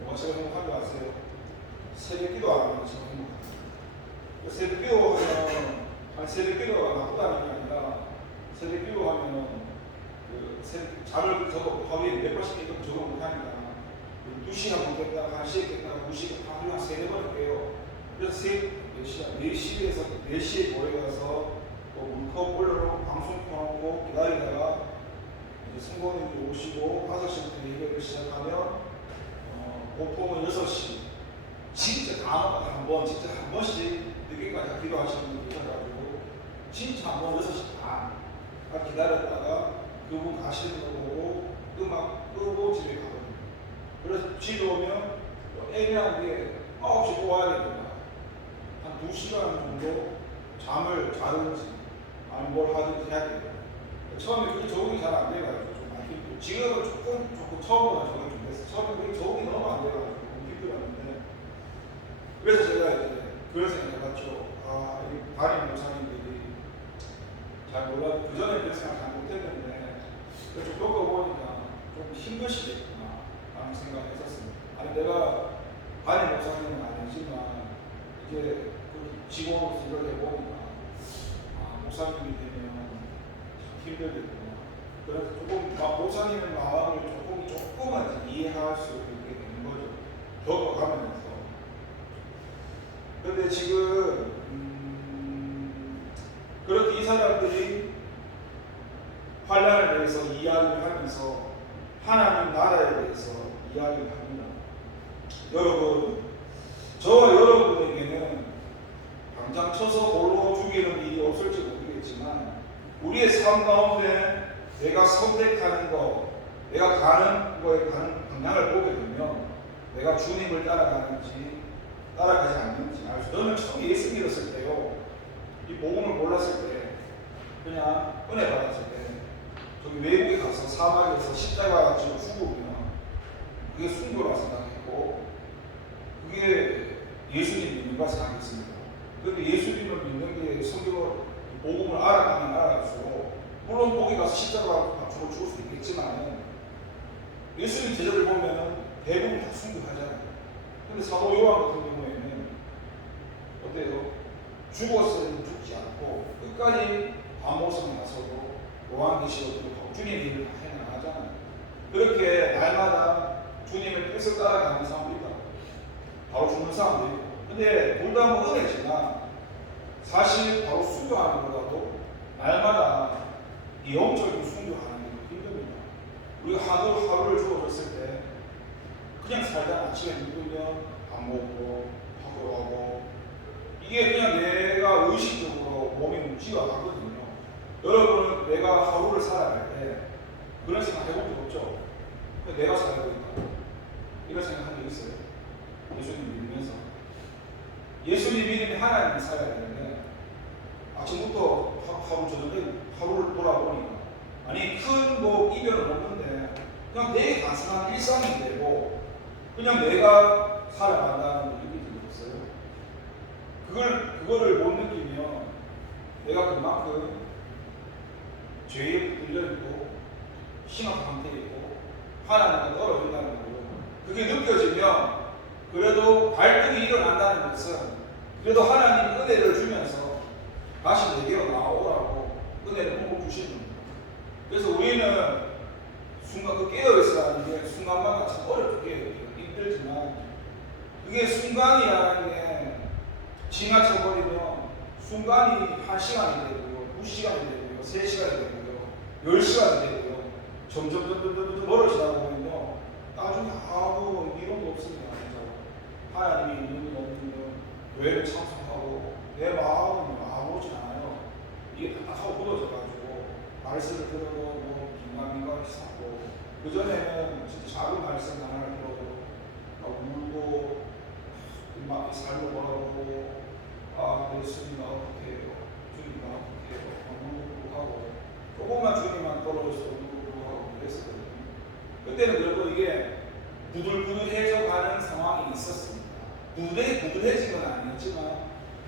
뭐가 최고 행복한 거 아세요? 새벽 기도 안 하는 게 최고 행복합니다. 새벽 기도하면, 새벽 기도가 나쁘다는 게 아니라, 새벽 기도하면 잠을 저도 하루에 몇 번씩 깨도 적응 못하니까 2시간 먹겠다, 1시에 깼다, 2시간 하루에 한 3-4번 깨요. 그래서 몇 시간? 4시에서 4시에 교회 가서 또 문컵 올려놓고 방송 켜놓고 기다리다가 이제 성도님들이 오시고 5시부터 예배를 시작하면 보통은 6시, 진짜 간혹가다 한 번씩 늦게까지 기도하시는 분들 계셔가지고 진짜 한 번 6시 반 기다렸다가 그분 가시는 거 보고 음악 끄고 집에 가거든요. 그래서 집에 오면 애매한 게 9시 또 와야 됩니다. 한 2시간 정도 잠을 자든지 아니면 뭘 하든지 해야 돼요. 처음에 그게 적응이 잘 안 돼가지고 좀 많이 힘들고, 지금은 조금 처음보다 적응이 좀 됐어요. 처음에 그게 적응이 너무 안 돼가지고 너무 힘들었는데, 그래서 제가 이제 그런 생각을 해봤죠. 이 담임 목사님들이 잘 몰라도 그 전에 그런 생각 잘 못했는데 좀 겪어보니까 좀 힘드시겠구나 라는 생각을 했었습니다. 내가 담임 목사님은 아니지만 이제 직원으로 일을 해보니까 목사님이 되면 힘들겠구나. 그래서 조금 목사님의 마음을 조금만 이해할 수 있게 되는 거죠. 겪어가면서. 그런데 지금 그렇게 이 사람들이 환란에 대해서 이야기를 하면서 하나님 나라에 대해서 이야기를 합니다. 여러분, 저와 여러분에게는 당장 쳐서 돌로 죽이는 일이 없을지 모르겠지만 우리의 삶 가운데 내가 선택하는 거, 내가 가는 거에 가는 방향을 보게 되면 내가 주님을 따라가는지 따라가지 않는지 알 수. 저는 처음 예수 믿었을 때요, 이 복음을 몰랐을 때, 그냥 은혜 받았을 때, 저기 외국에 가서 사막에서 십자가 지고 죽으면 그게 순교라 생각했고, 그게 예수님 믿는 거 생각했습니다. 그런데 예수님을 믿는 게 성경을 복음을 알아가면 알아갈수록, 물론 거기 가서 십자가 앞으로 죽을 수 있겠지만 예수님 제자들 보면 대부분 다 순교하잖아요. 근데 사도 요한 같은 경우에는 어때요? 죽었으면 죽지 않고 끝까지 반모성에 나서고 요한계시록도 주님 일을 다 해나가잖아요. 그렇게 날마다 주님의 뜻을 따라가는 사람도 있다. 바로 죽는 사람도 있고. 근데 둘 다 뭐 은혜지만 사실 바로 순교하는 것보다도 날마다 이 영적인 순교하는 게 힘듭니다. 우리가 하루를 주어졌을 때 그냥 살다 아침에 눈 뜨면 밥 먹고 학교 가고, 이게 그냥 내가 의식적으로 몸이 묵지가 가거든요. 여러분은 내가 하루를 살아갈 때 그런 생각 해본 적 없죠? 내가 살고 있다, 이런 생각 한 적 있어요? 예수님 믿으면서. 예수님 믿음이 하나님이 살아야 되는데 아침부터 하루 저녁에 하루를 돌아보니까 아니 큰 뭐 이별은 없는데 그냥 되게 단순한 일상이 되고 그냥 내가 살아간다는 느낌이 들었어요. 그거를 못 느끼면 내가 그만큼 죄에 붙들려 있고 신앙 상태에 있고 하나님과 떨어진다는 거고, 그게 느껴지면 그래도 갈등이 일어난다는 것은 그래도 하나님 은혜를 주면서 다시 내게로 나오라고 은혜를 꼭 주시는 겁니다. 그래서 우리는 순간 그 깨어있어야 하는 게 순간마다 참 어렵게 힘들지만, 그게 순간이라는 게 지나쳐버리면 순간이 1시간이 되고요, 2시간이 되고요, 3시간이 되고요, 10시간이 되고요, 점점 멀어지다 보면요 나중에 아무 이론도 없습니다. 하나님이 있는 없는 교회를 참석하고 내 마음은 아무렇지 않아요. 이게 딱딱하고 굳어져가지고 말씀을 들어도 뭐 긴가민가 했었고, 그전에는 진짜 작은 말씀 하나를 들어도 울고 막 삶을 걸어보고 내 주님은 어떻게 해요? 주님은 어떻게 해요? 울고 하고 조금만 주님만 떨어져서 울고 하고 그랬었거든요. 그때는 그래도 이게 부들부들해져 가는 상황이 있었습니다. 부들해진 건 아니었지만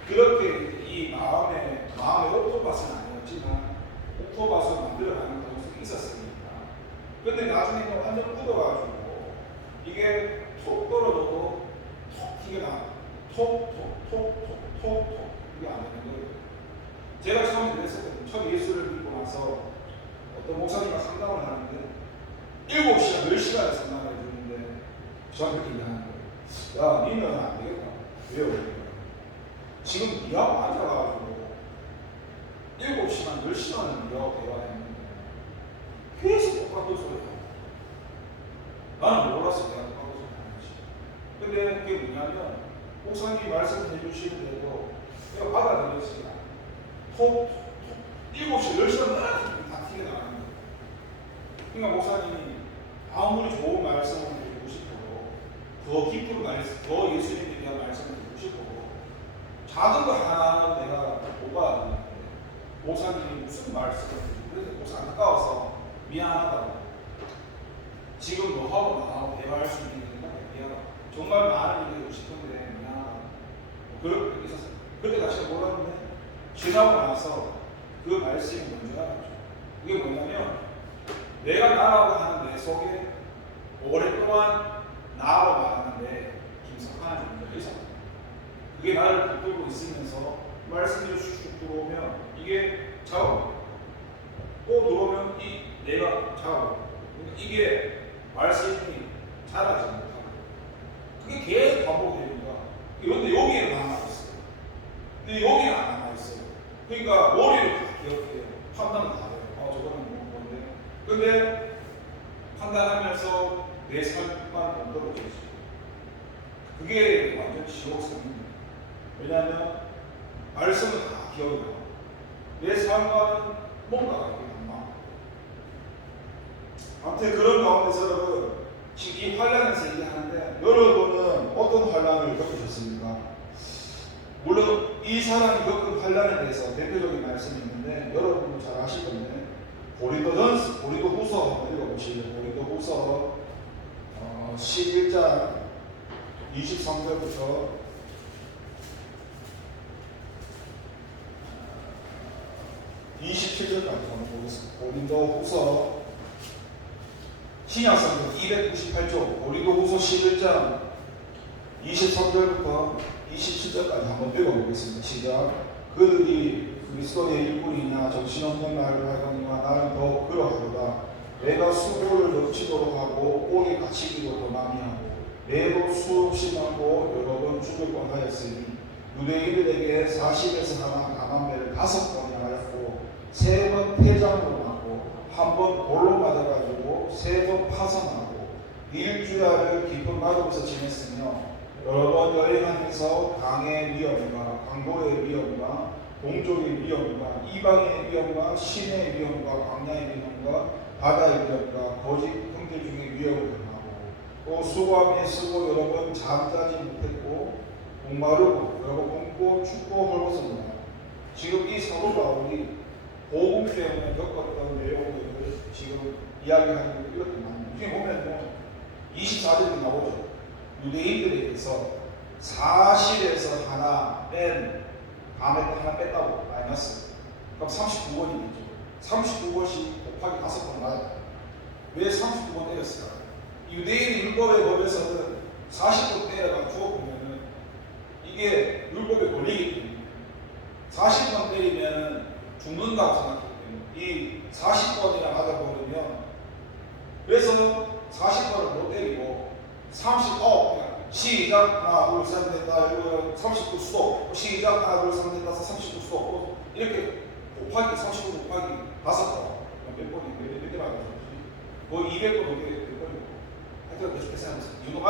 그렇게 이 마음의 옥토밭은 아니었지만 옥토밭을 만들어가는 가능성이 있었습니다. 그런데 나중에 완전 굳어가지고 이게 톡 떨어져도 톡 튀겨나와, 톡 이게 안 되는 거예요. 제가 처음에 그랬었거든요. 처음 예수를 믿고 나서 어떤 목사님과 상담을 하는데 7시간, 10시간을 상담을 해주는데 저한테 그렇게 얘기하는 거예요. 야, 니는 안 되겠다. 왜요? 지금 니하고 앉아가지고 7시간, 10시간을 니하고 대화했는데 계속 똑같은 소리 하고 나는 몰랐어. 내가 똑같은 소리 하는 거지. 근데 그게 뭐냐면 목사님이 말씀해 주시는데도 내가 받아들였어요. 톡 7시, 10시간 다 튀겨나가는 거예요. 그러니까 목사님이 아무리 좋은 말씀을 해주고 싶어도 더 깊은 말씀, 더 예수님에 대한 말씀을 해주고 싶어도 작은 거 하나 내가 못 받아들이는데 목사님이 무슨 말씀을 해주고, 그래서 목사 안타까워서 미안하다고, 지금 너하고 나하고 대화할 수 있는 게 미안하다, 정말 많은 얘기 하고 싶은데 미안하다, 그렇게 있었어요. 그때 다시 몰랐는데 지나고 나서 그 말씀이 뭔지 알았죠. 그게 뭐냐면 내가 나라고 하는 내 속에 오랫동안 나라고 말하는데 김석하는 의사, 그게 나를 붙들고 있으면서 말씀이 슉슉 들어오면 이게 작업, 또 들어오면 내가 작업, 이게 말씀이 자라지 못하고 그게 계속 반복되니까 근데 여기에 남아있어요. 근데 여기에 안 남아있어요. 그러니까 머리를 다 기억해요. 판단을 다 해요. 저거는 뭔데. 근데 판단하면서 내 삶만 만들어져 있어요. 그게 완전 지옥성입니다. 왜냐하면 말씀은 다 기억이 나요. 내 삶과는 뭔가 이게 안 맞고. 아무튼 그런 가운데서 지금 이 환란에서 얘기하는데 여러분은 어떤 환란을 겪으셨습니까? 물론 이 사람이 겪은 환란에 대해서 대표적인 말씀이 있는데 여러분도 잘 아실 건데 고린도후서 한번 읽어보시죠. 고린도후서 11장 23절부터 27절까지 한번 보겠습니다. 고린도후서 신약성경 298쪽 고린도후서 11장 23절부터 27절까지 한번 읽어보겠습니다. 시작. 그들이 그리스도의 일꾼이냐 정신없는 말을 하거니와 나는 더 그러하도다. 내가 수고를 넘치도록 하고 옥에 갇히기도 더 많이 하고 매도 수없이 많고 여러 번 죽을 뻔하였으니 유대인들에게 40에서 하나 강한 배를 5번이나 하였고 3번 폐장으로 맞고 1번 돌로 맞아가지고 3번 파선하고 일주야를 깊은 마음에서 지냈으며 여러 번 여행하면서 강의 위험과 강도의 위험과 동족의 위험과 이방인의 위험과 신의 위험과 광야의 위험과 바다의 위험과 거짓 형제 중의 위험을 당하고 또 수고하며 쓰고 여러 번 잠자지 못했고 목마르고 여러 번 굶고 춥고 헐벗었노라. 지금 이 사도 바울이 복음 때문에 겪었던 내용들을 지금 이야기하는 게 이렇게 나옵니다. 지금 보면 24절이 나오죠. 유대인들에게서 40에서 하나 뺀 다음에 하나 뺐다고 마이너스. 그럼 39번이겠죠. 39번씩 곱하기 5번 맞아요. 왜 39번 때렸을까? 유대인 율법의 법에서는 40번 때려가 주어보면은 이게 율법의 권리이기 때문에 40번 때리면 죽는다고 생각했기 때문에 이 40번이나 맞아버리면 그래서 40번을 못 때리고 30, 시작 하나 둘 셋 넷 다 39 수도 시작 하나 둘 셋 넷 다섯 39 수도 이렇게 곱하기 39 곱하기 5번 몇 번이 몇 개 맞았지? 거의 200번 넘게 될 거예요. 하여튼 계속 계산하면서 유도가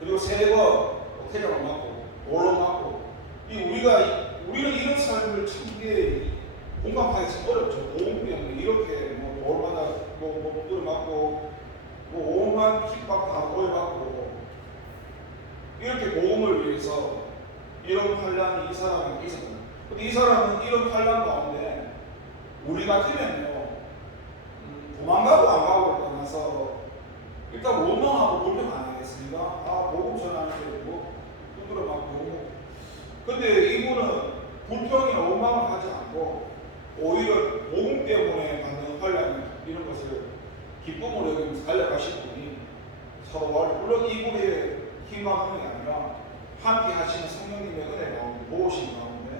그리고 3번 태장을 맞고 돌로 맞고 우리는 이런 삶을 참게 공감하기 참 어렵죠. 보험 때문에 이렇게 얼마나 못 맞고 오만 핍박하고 오해받고 이렇게 복음을 위해서 이런 환란이 이 사람에게 있었거든요. 근데 이 사람은 이런 환란 가운데 우리 같으면요 도망가고 안 가고를 떠나서 일단 원망하고 불평 안 하겠습니까? 복음 전하는데 두드려 맞고. 근데 이분은 불평이나 원망을 하지 않고 오히려 복음 때문에 받는 환란 이런 것을 기쁨으로 여기면서 달려가신 분이 사도 바울. 물론 이분의 희망하는 게 아니라 함께 하시는 성령님의 은혜 가운데 모으신 가운데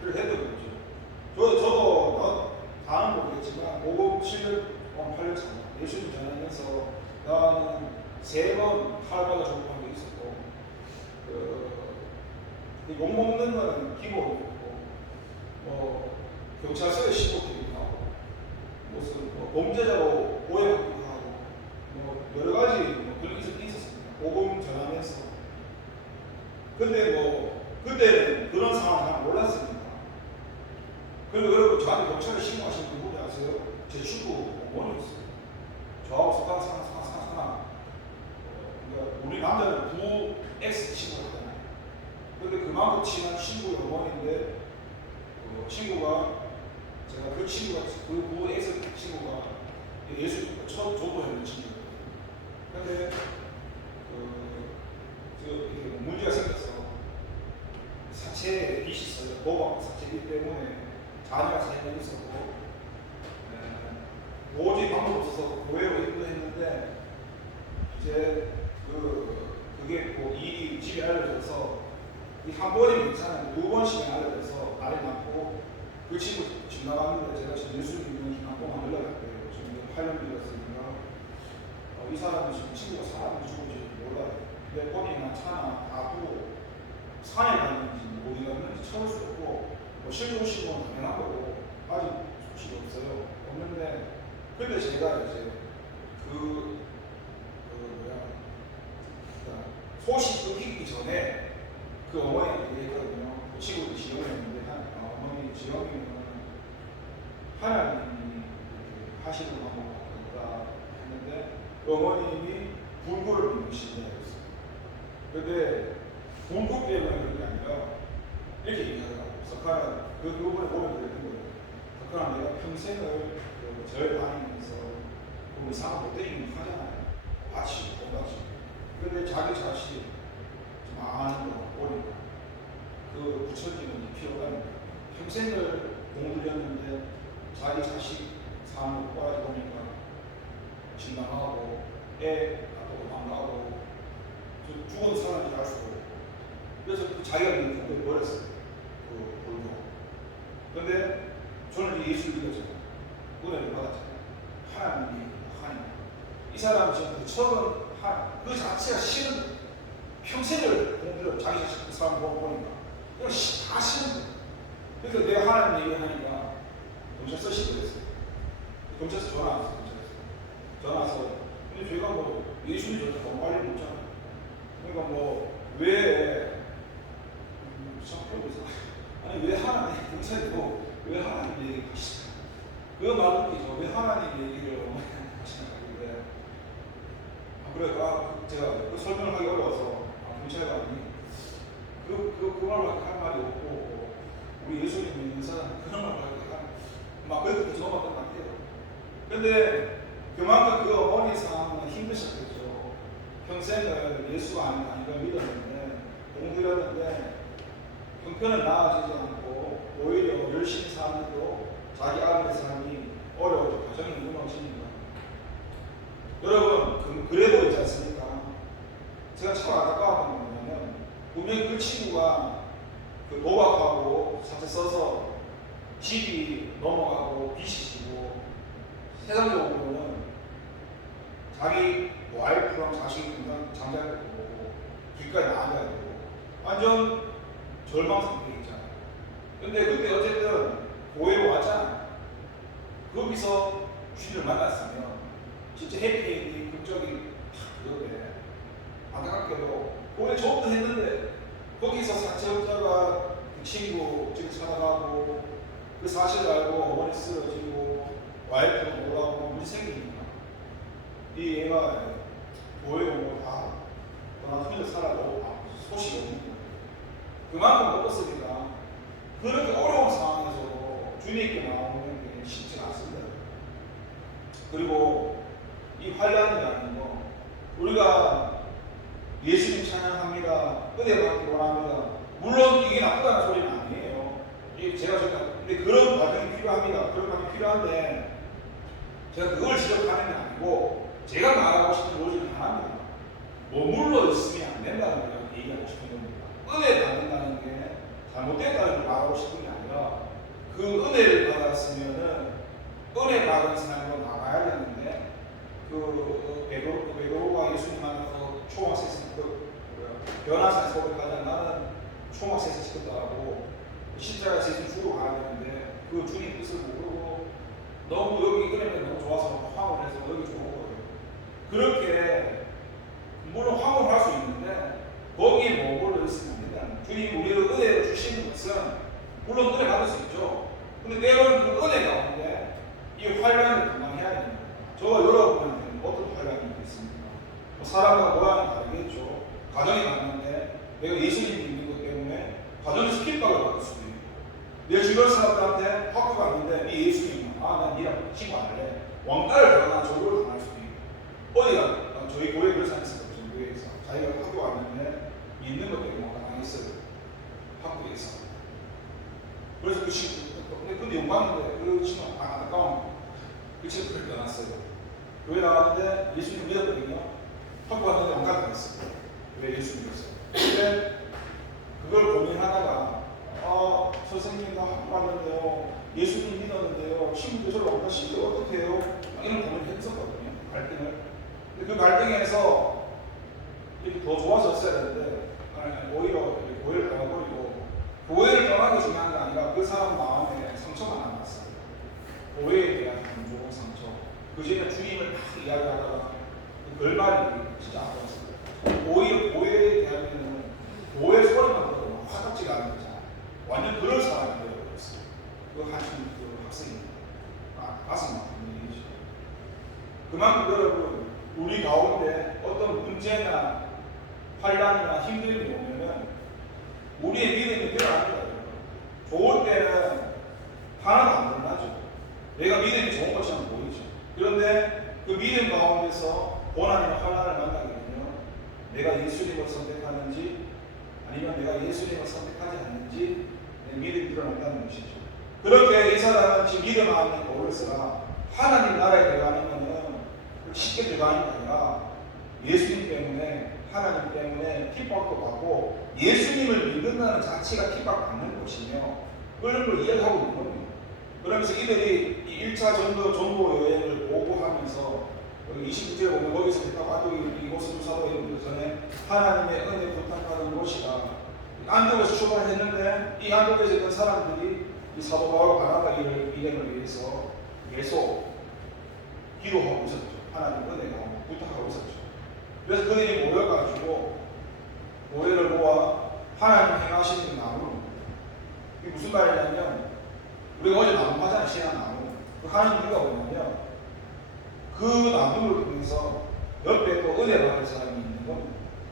그렇게 했던 거죠. 저도 다는 모르겠지만 복음 7년 8년 차 예수님 전하면서 나는 3번 칼받아 죽고 한 게 있었고 욕먹는 거는 기본이었고 경찰서에 신고되기도 하고 무슨 범죄자로 오해받기도 하고 여러 가지 그런 일이 있었습니다. 복음 전하면서. 근데 그때는 그런 상황을 잘 몰랐습니다. 그리고 여러분 저한테 경찰에 신고하신 분 누구지 아세요? 제 친구 어머니였어요. 저하고 사나 그러니까 우리 남자는 부 X 친구였잖아요. 근데 그만큼 친한 친구의 어머니인데 친구가 제가 그 친구가 그 X 친구가 예수 첫 조도했는 친구예요. 근데 문제가 생겼어. 사체에 빚이 있어요. 도박 사체이기 때문에 자녀가 3명 있었고 도저히 방법 없어서 교회로 입부했는데 이제 그게 일이 집에 알려져서 한 번이면 괜찮은데 2번씩은 알려져서 말이 많고 그 친구 집 나갔는데 제가 지금 예수님이 한 번만 연락할게요. 지금 8년 되었으니까 이 사람은 지금 친구가 살았는지 죽은지 몰라요. 몇 번이나 차나 다 두고 산에 갔는지 어디 갔는지 찾을 수 없고 실종 신고는 당연한 거고 아직 소식이 없어요. 없는데 근데 제가 이제 소식 끊기기 전에 그 어머니한테 얘기했거든요. 그 친구도 지영이었는데 어머니 지영이는 어머님이 불구를 믿는 신자였어요. 근데 불구 때문에 그런 게 아니라 이렇게 얘기하더라고요. 석하는 그분의 보면 그랬던 거예요. 석하는 내가 평생을 절 다니면서 이상한 못되는 거 하잖아요. 바치고 똥바치고. 근데 자기 자식 망하는 거 보니까 그 부처님은 필요가 없는 거예요. 평생을 공들였는데 자기 자식 사는 거 꼬라지 보니까 진당하고 애 낳고 망가고 죽은 사람인지 알 수가 없고 그래서 그 자기가 있는 공부를 버렸어요. 그 불교. 근데 저는 이제 예수를 믿었잖아요. 은혜를 받았잖아요. 하나님이 하나님. 이 사람은 지금 처음 그 자체가 싫은 평생을 공들여 자기 자식 그 사람 보니까 이거 다 싫은 거예요. 그래서 내가 하나님 얘기하니까 경찰서 신고했어요. 경찰서 전화 왔어요. 전화 와서 근데 제가 뭐 예수님 저한테 너무 빨리 묻잖아요. 그러니까 뭐 왜 아니 왜 하나님 경찰이고 왜 하나님 얘기를 하시나 그 말도 왜 하나님 얘기를 하시나 그래 제가 그 설명을 하기 어려워서 경찰관이 그 말밖에 할 말이 없고 우리 예수님 믿는 사람 그런 말밖에 막 그렇게 저만큼 같아요. 근데 그만큼 그 어머니 상황은 힘드셨겠죠. 평생을 예수가 아닌 걸 믿었는데 공들였는데 형편은 나아지지 않고 오히려 열심히 사는데도 자기 아들의 삶이 어려워져 가정이 무너지니까 여러분 그래도 있지 않습니까? 제가 참 안타까웠던 건 뭐냐면 분명히 그 친구가 그 도박하고 사채 써서 집이 넘어가고 빚이 지고 세상적으로는 자기 와이프랑 자식이 잠자리를 보고 길까지 나가야 되고 완전 절망 상태에 있잖아요. 근데 그때 어쨌든 교회로 왔잖아요. 거기서 주님을 만났으면 진짜 해피엔딩 극적인 그건데 안타깝게도 교회 조업도 했는데 거기서 사채업자가 그 친구 집에 찾아가고 그 사실을 알고 어머니 쓰러지고 와이프가 돌아오고 문제 생기니까 이 애가 교회 오고 다 혼자 살아도 소식이 없는 거예요. 그만큼 먹었으니까 그렇게 어려운 상황에서도 주님께 나오는 게 쉽지 않습니다. 그리고 이 환란이라는 거 우리가 예수님 찬양합니다. 은혜 받기 원합니다. 물론 이게 나쁘다는 소리는 아니에요. 제가 근데 그런 과정이 필요합니다. 그런 과정이 필요한데 제가 그걸 지적하는 게 아니고 제가 말하고 싶은 로직은 하나입니다. 머물러 있으면 안 된다는 걸 얘기하고 싶은 겁니다. 은혜 받는다는 게 잘못됐다는 걸 말하고 싶은 게 아니라 그 은혜를 받았으면은 은혜 받은 삶으로 나가야 되는데 베드로가 예수님 만나서 초막셋을 변화산에서 고백하자 나는 초막셋을 지켰다고 십자가에서 예수님 죽으러 가야 되는데 그 주님 뜻을 모르고 너무 여기 은혜가 너무 좋아서 황홀 해서 여기 죽은 거예요. 그렇게 물론 황홀 할 수 있는데 거기에 머물러 있으면 안 된다는 주님 우리를 은혜로 주시는 것은 물론 은혜 받을 수 있죠. 근데 때로는 그 은혜 가운데 이 환란을 감당해야 됩니다. 저와 여러분한테는 어떤 환란이 있습니까? 사람과 모양이 다르겠죠. 가정이 다른데 내가 예수님 믿는 것 때문에 가정에서 핍박을 받을 수도 있고 내 주변 사람들한테 학교 갔는데 네 예수님 난 니랑 친구 안 할래 왕따를 당하거나 조교를 당할 수도 있고 어디가 저희 교회 그런 사람이 있어요. 교회에서 자기가 학교 갔는데 믿는 것 때문에 왕따 당했어요. 학교에서 그래서 그 친구 근데 영광인데 그 친구가 안타까운 그 친구를 떠났어요. 교회 나왔는데 예수님 믿었거든요. 학교 갔는데 왕따 당했어요. 왜 예수 믿었어요. 근데 그걸 고민하다가 선생님 나 학교 갔는데요 예수님 믿었는데요 친구들 저를 왕따 시켜 어떻게 해요? 이런 고민을 했었거든요. 갈등을. 근데 그 갈등에서 이렇게 더 좋아졌어야 되는데 오히려 교회를 떠나버리고 교회를 떠나는 게 중요한 게 아니라 그 사람 마음에 상처가 남았어요. 교회에 대한 안 좋은 상처. 그 전에 주님을 막 이야기하다가 그 결말이 진짜 아팠어요. 오히려 교회에 대한 교회 소리만 들어도 화답지가 않는 거잖아요. 완전 그럴 사람이 되어버렸어요. 그 한심 그 학생이 가슴 아픈 일이죠. 그만큼 여러분 우리 가운데 어떤 문제나 환란이나 힘듦이 오면은 우리의 믿음이 늘어납니다. 좋을 때는 하나도 안 드러나죠. 내가 믿음이 좋은 것처럼 보이죠. 그런데 그 믿음 가운데서 고난이나 환란을 만나게 되면 내가 예수님을 선택하는지 아니면 내가 예수님을 선택하지 않는지 내 믿음이 드러난다는 것이죠. 그렇게 이 사람은 지금 믿음 안에 오르서라 하나님 나라에 들어가는 것은 쉽게 들어가는 게 아니라 예수님 때문에 하나님 때문에 핍박도 받고 예수님을 믿는다는 자체가 핍박받는 것이며 그런 걸 이해하고 있는 겁니다. 그러면서 이들이 이 1차 전도 여행을 보고하면서 여기 29절에 보면 거기서 대답하고 이곳을 주사로 이르기 전에 하나님의 은혜 부탁하는 곳이다. 안독에서 출발했는데 이 안독에서 있던 사람들이 이 사도 바울 바나바 일행을 위해서 계속 기도하고 있었죠. 하나님 은혜가 부탁하고 있었죠. 그래서 그들이 모여가지고 모여를 모아 하나님 행하시는 나무. 이게 무슨 말이냐면 우리가 어제 나무 하잖아요. 신한 나무. 그 하나님 이유가 뭐냐면 그 나무를 통해서 옆에 또 은혜 받을 사람이 있는 겁니다.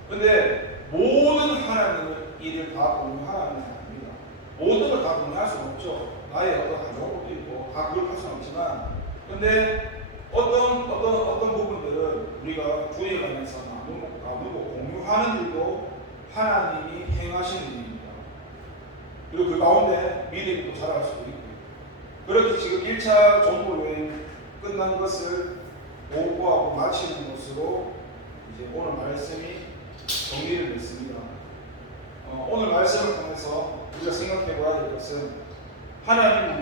근데 모든 하나님의 일을 다 공유하는 사람입니다. 모든 걸 다 공유할 수는 없죠. 나의 어떤 가족도 있고 다 그걸 할 수는 없지만 근데 어떤 부분들은 우리가 주의에 관해서 나누고 공유하는 일도 하나님이 행하시는 일입니다. 그리고 그 가운데 믿음이 또 자랄 수도 있고요. 그렇게 지금 1차 전도 여행 끝난 것을 보고하고 마치는 것으로 이제 오늘 말씀이 정리를 맺습니다. 오늘 말씀을 통해서 우리가 생각해 봐야 될 것은 하나님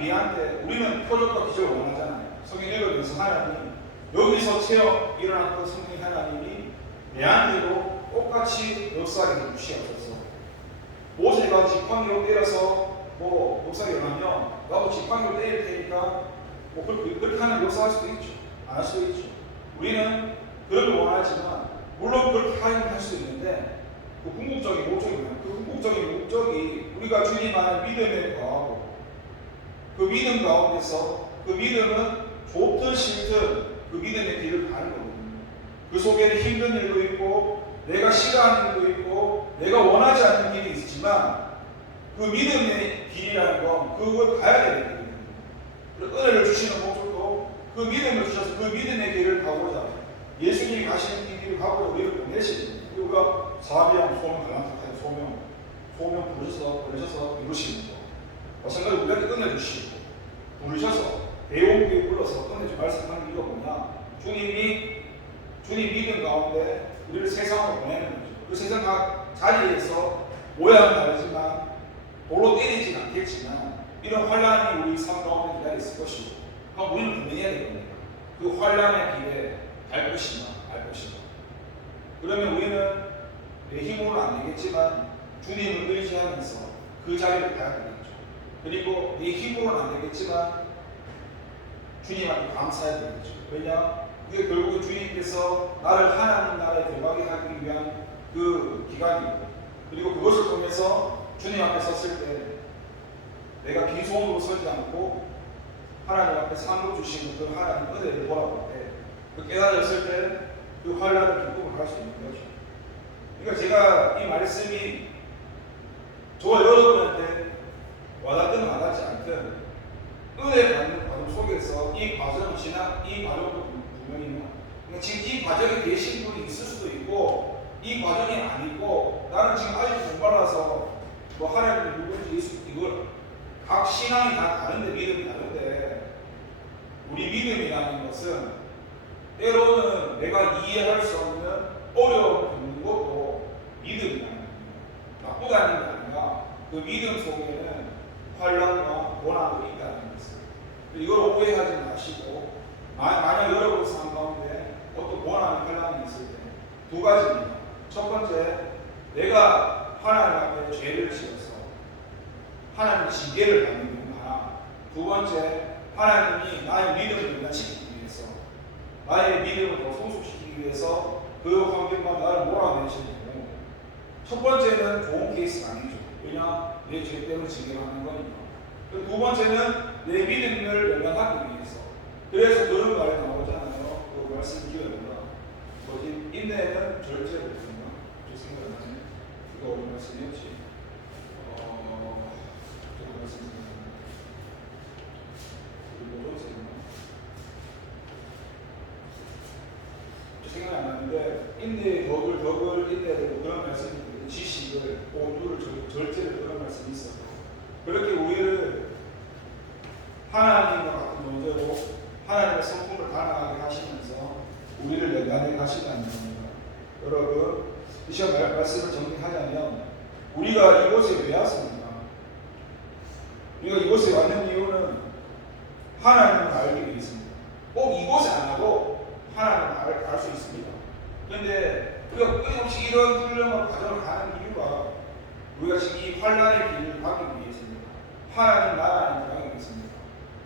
우리는 표적과 기적을 원하잖아요. 성경 읽으면서 하나님 여기서 체험 일어났던 성령 하나님이 내한테도 똑같이 역사하게 해주시옵소서. 모세가 지팡이로 때려서 역사가 일어나면 나도 지팡이로 때릴 테니까 그렇게 하는 역사할 수도 있죠. 안 할 수도 있죠. 우리는 그걸 원하지만 물론 그렇게 할 수도 있는데 그 궁극적인 목적이 뭐냐? 그 궁극적인 목적이 우리가 주님 안에 믿음에 거하고 그 믿음 가운데서 그 믿음은 좋든 싫든 그 믿음의 길을 가는 거거든요. 그 속에는 힘든 일도 있고 내가 싫어하는 일도 있고 내가 원하지 않는 길이 있지만 그 믿음의 길이라는 건 그걸 가야 되는 거거든요. 은혜를 주시는 목적도 그 믿음을 주셔서 그 믿음의 길을 가고자 예수님이 가시는 이 길을 가고자 우리를 보내시는 거예요. 우리가 사비양 소명 갈란타타의 소명 부르셔서 이루시는 거. 마찬가지로 우리한테 은혜 주시고 부르셔서 대원교회 불러서 은혜 좀 말씀하는 이유가 뭐냐? 주님 믿음 가운데 우리를 세상으로 보내는 거죠. 그 세상 각 자리에서 모양은 다르지만 돌로 때리진 않겠지만 이런 환란이 우리 삶 가운데 기다려 있을 것이고 그럼 우리는 분명해야 되거든요. 그 환란의 길에 갈 것이냐 말 것이냐. 그러면 우리는 내 힘으로는 안 되겠지만 주님을 의지하면서 그 자리를 가야 되겠죠. 그리고 내 힘으로는 안 되겠지만 주님한테 감사해야 되겠죠. 왜냐? 그게 결국은 주님께서 나를 하나님 나라에 들어가게 하기 위한 그 기간이고 그리고 그것을 통해서 주님 앞에 섰을 때 내가 빈손으로 서지 않고 하나님 앞에 상도 주시는 그 하나님 은혜를 돌아볼 때 그 깨달았을 때 그 환란을 기쁨을 할 수 있는 거죠. 그러니까 제가 이 말씀이 저와 여러분한테 와닿든 와닿지 않든 은혜 받는 과정 속에서 이 과정을 이 과정도 분명히 그러니까 지금 이 과정에 계신 분이 있을 수도 있고 이 과정이 아니고 나는 지금 아직 공부하라서 하나님이 누군지 예수 이걸 각 신앙이 다 다른데 믿음이 다른데 우리 믿음이라는 것은 때로는 내가 이해할 수 없는 어려움을 겪는 것도 믿음이라는 겁니다. 나쁘다는 게 아니라 그 믿음 속에는 환란과 고난도 있다는 것을 이걸 오해하지 마시고 만약 여러분 삶 가운데 어떤 고난이 환란이 있을 때 두 가지입니다. 첫 번째 내가 하나님 앞에 죄를 지어서 하나님 징계를 받는 경우 하나 두 번째 하나님이 나의 믿음을 연단시키기 위해서 나의 믿음을 더 성숙시키기 위해서 그 환경과 나를 몰아내시는 경우 첫 번째는 좋은 케이스가 아니죠. 왜냐? 내 죄 때문에 징계받는 거니까. 그리고 두 번째는 내 믿음을 연단하기 위해서. 그래서 그런 말이 나오잖아요. 그 말씀 기억합니다. 뭐지? 인내는 절제거든요. 저 생각나네. 이거 어느 말씀이었지? 어느 말씀이었나? 뭐죠? 생각이 안 나는데 인내의 덕을 인내되고 그런 말씀이 지식을 온유를 절제를 그런 말씀이 있어서 그렇게 우리를 하나님과 같은 존재로 하나님의 성품을 가능하게 하시면서 우리를 연단해 가시다는 겁니다. 여러분 이 시간 말씀을 정리하자면 우리가 이곳에 왜 왔습니까? 우리가 이곳에 왔는 이유는 하나님을 알기 위해서입니다. 꼭 이곳에 안 와도 하나님을 알 수 있습니다. 그런데 우리가 끊임없이 이런 훈련과 과정을 가는 이유가 우리가 지금 이 환란의 길을 가기 위해서입니다. 하나님 나라 안에 들어가기 위해서입니다.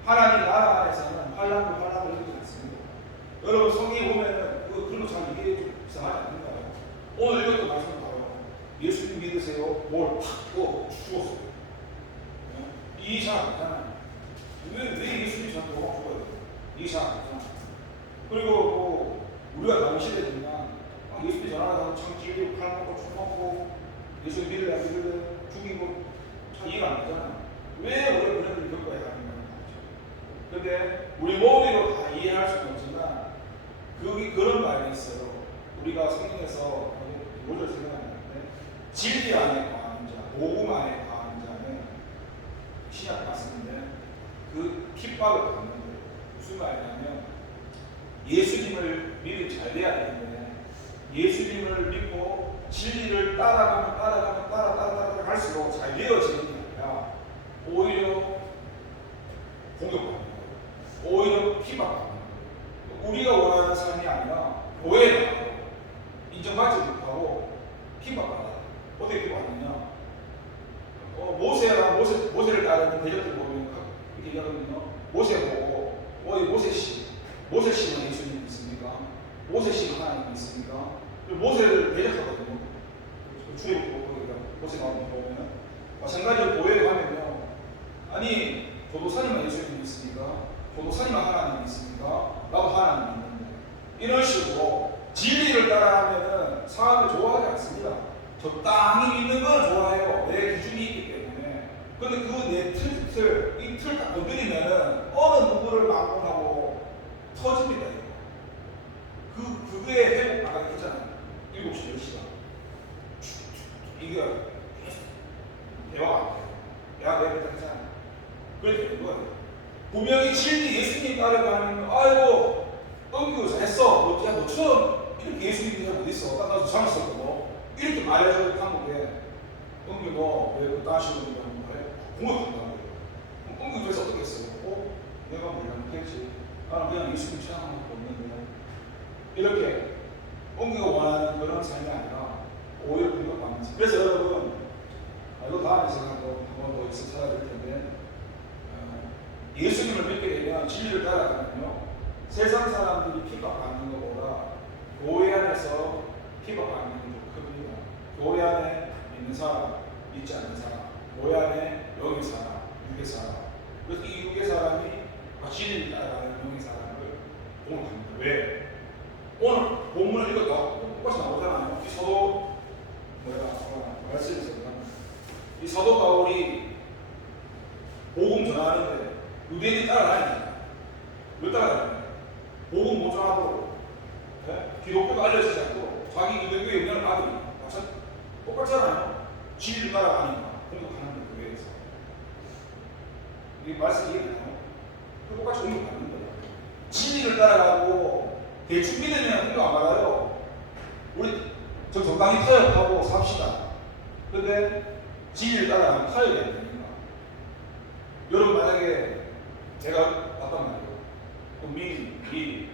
하나님 나라 안에서는 환란을 일으키지 않습니다. 여러분 성경에 보면은 그런 거 잘 이해해 좀 이상하지 않는가요? 오늘 이것도 말씀 봐요. 예수님 믿으세요. 뭘 탁 죽었어요. 이 이상 않잖아요. 왜 예수님이 저한테 막 죽어요? 이 이상 않잖아요. 그리고 뭐 우리가 다른 시대지만 예수님 전화하고 참 찔리고 칼 먹고 총 먹고 예수님 믿을래 안 믿을래 죽이고 참 이해가 안 되잖아요. 왜 우리가 그런 일을 겪어야 하는 거예요? 그런데 우리 몸으로 다 이해할 수는 없지만 그런 말이 있어요. 우리가 성경에서 뭐를 생각하는데 진리 안에 거하는 자, 복음 안에 거하는 자는 신약 말씀인데 그 핍박을 받는데 무슨 말이냐면 예수님을 믿으면 잘 돼야 되는데 예수님을 믿고 진리를 따라가면 갈수록 잘 되어지는 게 아니라 오히려 공격받는 거예요. 오히려 핍박받는 거예요. 우리가 원하는 삶이 아니라 오해를 하고 인정받지 못하고 핍박받아요. 어떻게 핍박받느냐? 모세를 따르는 대적들 보면 이렇게 얘기하거든요. 모세 보고 모세씨는 예수님 믿습니까? 모세씨는 하나님 믿습니까? 모세를 대적하거든요. 출애굽 보니까 모세 나오는 보면은 마찬가지로 보혜를 하면요. 아니 도도사님만 예수님 믿습니까? 도도사님만 하나님 믿습니까? 나도 하나님 믿는데 이런 식으로 진리를 따라하면은 사람을 좋아하지 않습니다. 적당히 믿는 건 좋아해요. 내 기준이 있기 때문에. 그런데 그 내 이 틀 딱 건드리면은 어느 누구를 막론하고 터집니다. 그게 회복 아까 했잖아요. 7시, 10시간. 이게 대화가 안 돼요. 내가 그랬다 했잖아요. 그렇게 된 거예요. 분명히 진리 예수님 따라가는 아이고 은규 잘했어. 너처럼 이렇게 예수님 믿는 사람 어디 있어? 나도 잘했어. 이렇게 말해줘야 한국에 은규 너왜 그 따시고 있냐고 말해? 공격한다고 해요. 은규 그래서 어떻게 했어요? 내가 뭘 잘못했지? 나는 그냥 예수님 찬양한 것도 없는데 이렇게 은규가 원하는 그런 삶이 아니라 오히려 공격받는 삶. 그래서 여러분 이거 다음에 제가 한번 더 있어 찾아볼 텐데 예수님을 믿게 되면 진리를 따라가면요 세상 사람들이 핍박받는 것보다 교회 안에서 핍박받는 게 더 큽니다. 교회 안에 있는 사람, 믿지 않는 사람, 교회 안에 영의 사람, 육의 사람. 그래서 이 육의 사람이 진리를 따라가는 영의 사람을 공격합니다. 왜? 오늘 본문을 읽어도 똑같이 나오잖아요. 이 사도 말씀에서 이 사도 바울이 복음 전하는데 유대인이 따라다니잖아요. 왜 따라다니냐? 복음 못 전하고 기독교가 알려지지 않고 자기 유대교의 영향을 받으니까 똑같잖아요. 진리를 따라가니까 공격하는 교회에서 이 말씀 이해되나요? 똑같이 공격하는 거예요. 진리를 따라가고 대충 믿으면 공격 안 받아요. 우리 적당히 타협하고 삽시다. 근데 진리를 따라가면 타협이 안 되니까. 여러분 만약에 제가 봤단 말이에요. 이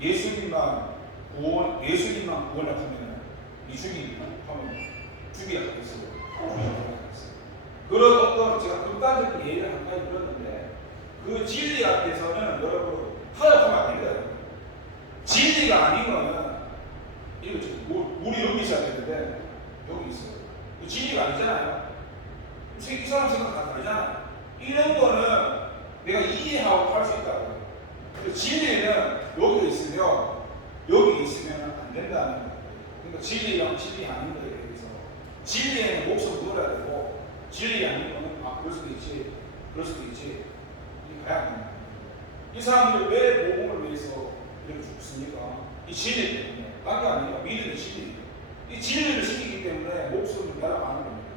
예수님만 구원을 하면 이 죽이야 하겠어요. 그런 어떤 제가 극단적인 예를 한 가지 들었는데 그 진리 앞에서는 여러분 타협하면 안 됩니다. 진리가 아닌 거는 이거 우리 여기 있어야 되는데 여기 있어요. 진리가 아니잖아요. 이 사람 생각 다 다르잖아요. 이런 거는 내가 이해하고 할 수 있다고. 진리는 여기 있으면 여기 있으면 안 된다는 거예요. 그러니까 진리랑 진리 아닌 거에 대해서 진리에는 목숨을 걸어야 되고 진리 아닌 거는 그럴 수도 있지 그럴 수도 있지 이 가야 합니다. 이 사람들이 왜 복음을 위해서 이렇게 죽습니까? 이 진리 때문에. 딴게 아니에요. 믿음의 진리. 이 진리를 지키기 때문에 목숨을 날아가는 겁니다.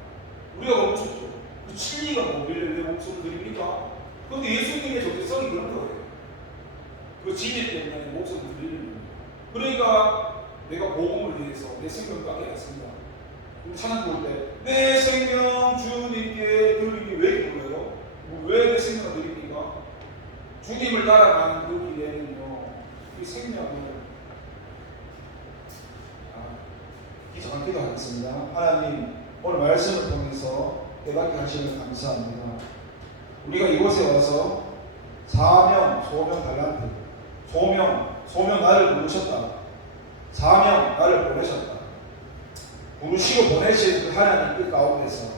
우리가 멈췄죠. 그 진리가 뭐길래 왜 목숨을 드립니까? 그런데 예수님의 정체성이 그런 거예요. 그 진리 때문에 목숨을 드리는 겁니다. 그러니까 내가 복음을 위해서 내 생명을 깨닫습니다. 우리 찬양 부를 때 내 생명 주님께 드리니 왜 이렇게 불러요? 왜 내 생명을 드립니까? 주님을 따라가는 그 길에는요, 이 생명을 기도한 기도하겠습니다. 하나님, 오늘 말씀을 통해서 깨닫게 하시는 감사합니다. 우리가 이곳에 와서 사명, 소명, 달란트, 소명 나를 부르셨다. 사명 나를 보내셨다. 부르시고 보내신 그 하나님 그 가운데서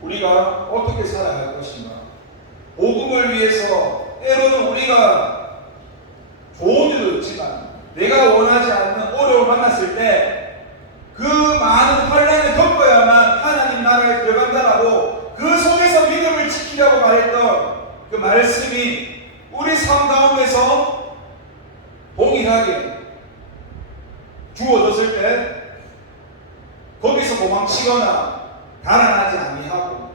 우리가 어떻게 살아야 할 것인가? 복음을 위해서 때로는 우리가 좋은 일도 있지만 내가 원하지 않는 어려움을 만났을 때 그 많은 환난을 겪어야만 하나님 나라에 들어간다라고 그 속에서 믿음을 지키라고 말했던 그 말씀이 우리 삶 가운데서 동일하게 주어졌을 때 거기서 도망치거나 달아나지 아니하고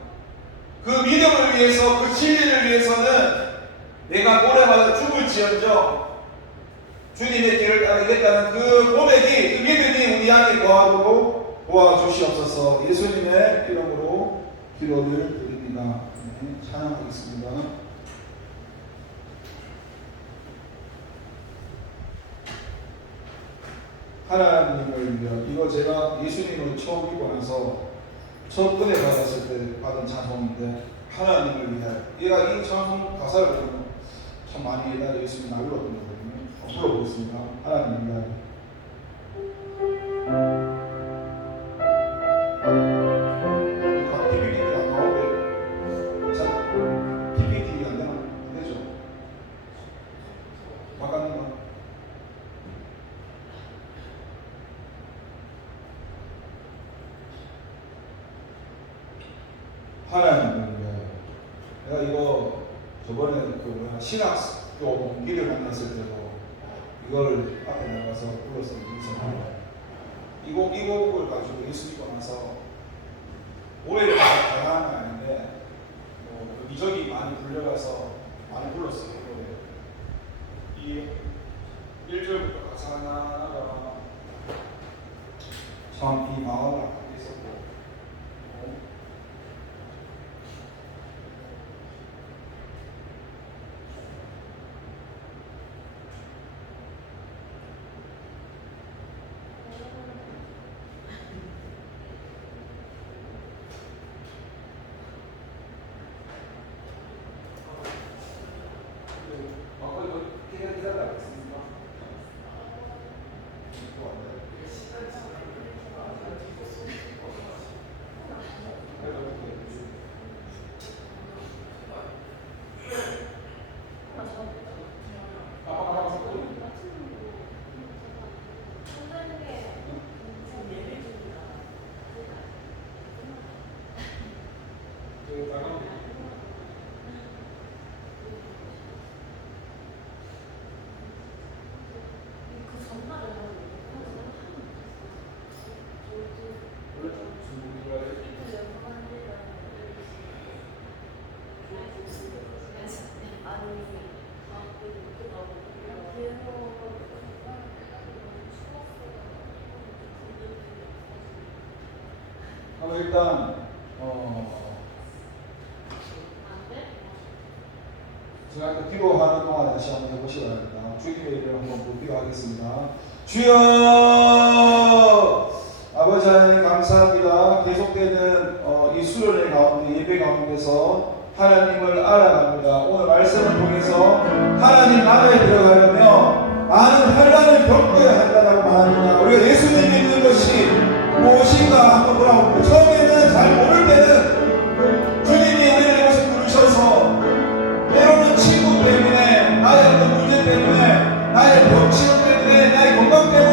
그 믿음을 위해서 그 진리를 위해서는 내가 모레마다 죽을지언정 주님의 길을 따르겠다는 그 고백이 그 믿음이 우리 안에 거하도록 도와주시옵소서. 예수님의 이름으로 기도를 드립니다. 네, 찬양하겠습니다. 하나님을 위하여. 이거 제가 예수님을 처음 믿고 나서 첫 은혜 받았을 때 받은 찬송인데 하나님을 위하여. 얘가 이 찬송 가사를 보면 참 많이 옛날에 예수님이 날 불렀던 거거든요. 불러보겠습니다. 하나님을 위하여. PPT 안 나오는데 자, PPT 안 되나? 안 되죠? 바깥는 거. 하나님을 위하여. 내가 이거 저번에 그 신학교 동기를 만났을 때도 이걸 앞에 나가서 불렀었는데 이 곡을 가지고 예수 믿고 나서 올해를 다양한 건 아닌데 여기저기 많이 불려가서 많이 불렀어요. 이 1절부터 가사 하나가 참 이 마음을 아프게 했었고 일단 제가 기도하는 동안 다시 한번 해보시기 바랍니다. 주님의 이름을 한번 부르기로 하겠습니다. 주여 아버지 하나님 감사합니다. 계속되는 이 수련회 가운데 예배 가운데서 하나님을 알아갑니다. 오늘 말씀을 통해서 하나님 나라에 들어가려면 많은 환난을 겪어야 한다고 말합니다. 우리가 예수님 믿는 것이 무엇인가 한번 돌아봅니다. 처음에는 잘 모를 때는 주님이 우리를 이곳에 부르셔서 때로는 친구 때문에 나의 어떤 문제 때문에 나의 병치료 때문에 나의 건강 때문에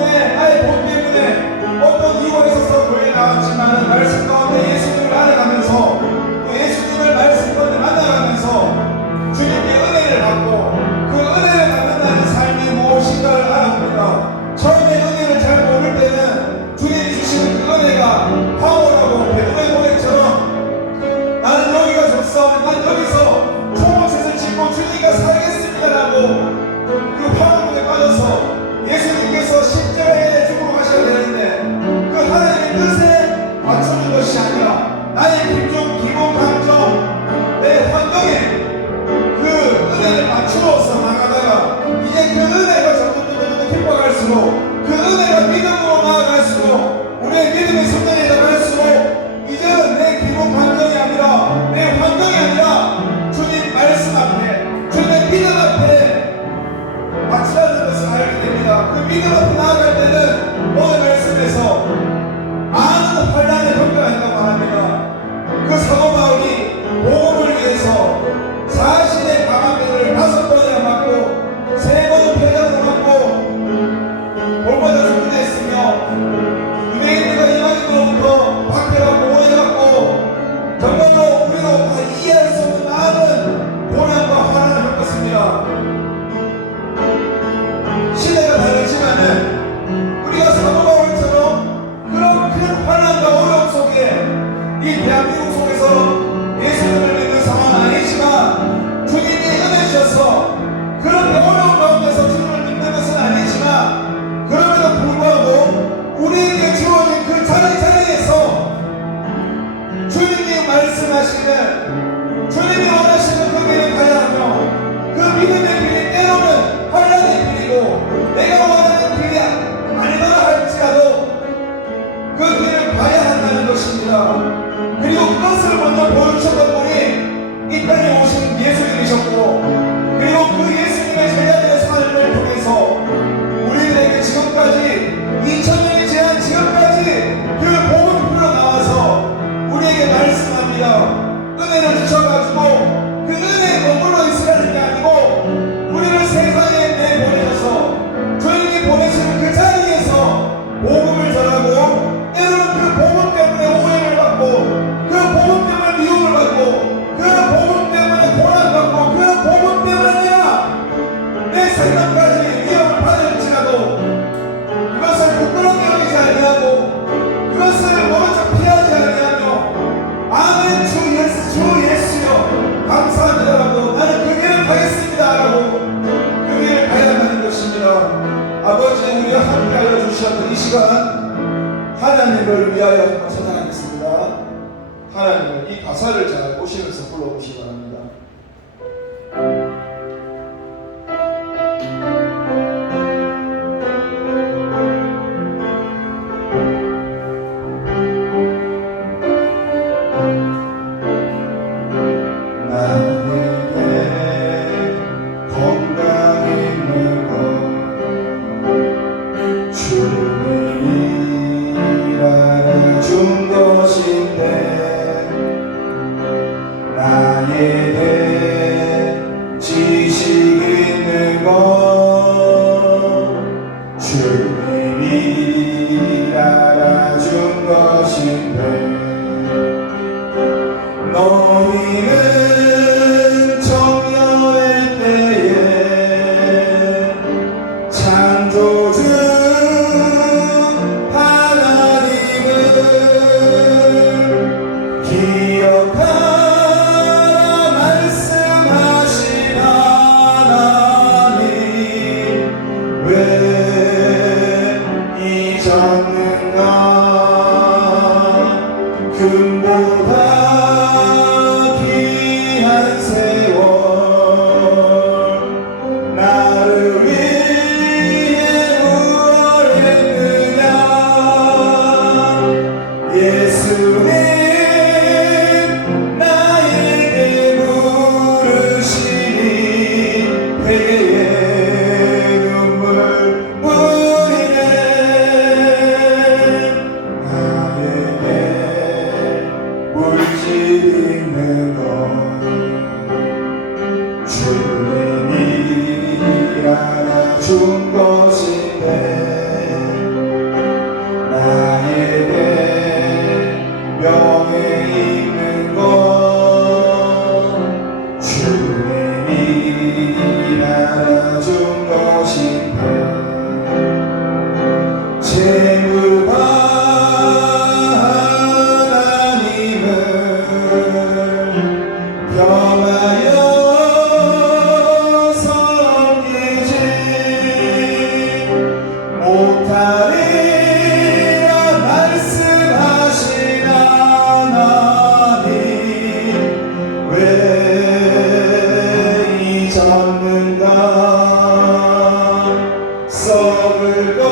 가운데서 그런 어려운 가운데서 주님을 믿는 것은 아니지만 그럼에도 불구하고 우리에게 주어진 그 자리에서 주님이 말씀하시는 주님이 원하시는 그 길을 가야 하며 그 믿음의 길이 때로는 환난의 길이고 내가 원하는 길이 아니더라 할지라도 그 길을 가야 한다는 것입니다. 그리고 그것을 먼저 보여주셨던 분이 이 땅에 오신 예수님이셨고 그리고 그 예수님의 제자들의 삶을 통해서 우리들에게 지금까지 2000년이 지난 지금까지 그 복음이 흘러나와서 우리에게 말씀합니다. 은혜를 주셔가지고 그 은혜에 머물러 있으라는 게 아니고 우리를 세상에 내보내셔서 주님이 보내시는 그 자리에서 복음을 전하고 때로는 그 복음 때문에 오해를 받고 그 복음 때문에 미움을 받고 그 복음 때문에 고난받고 그 복음 때문에 내 생명까지 위협을 받을지라도 그것을 부끄럽게 여기지 아니하고 그것을 먼저 피하지 아니하며 아멘 주 예수여 감사합니다라고 나는 그 길을 가겠습니다라고 그 길을 가야 하는 것입니다. 아버지 우리와 함께하여 주셨던 이 시간 하나님을 위하여 찬양하겠습니다. 하나님은 이 가사를 잘 보시면서 불러보시기 바랍니다. 너희는 청년의 때에 창조주 하나님을 기억하라 말씀하신 하나님 왜 잊었는가 금보다 귀한 세월 나를 위해 무엇 했느냐 예수님 나에게 물으시니 회개의 눈물 뿌리네 나에게 물질 있는 것 주님이 알아준 것인데 나에게 명예 있는 것 주님이 알아준 것인데 재물과 하나님을 겸하여 섬기지 못하리라 말씀하신 하나님 왜 잊었는가 썩을 것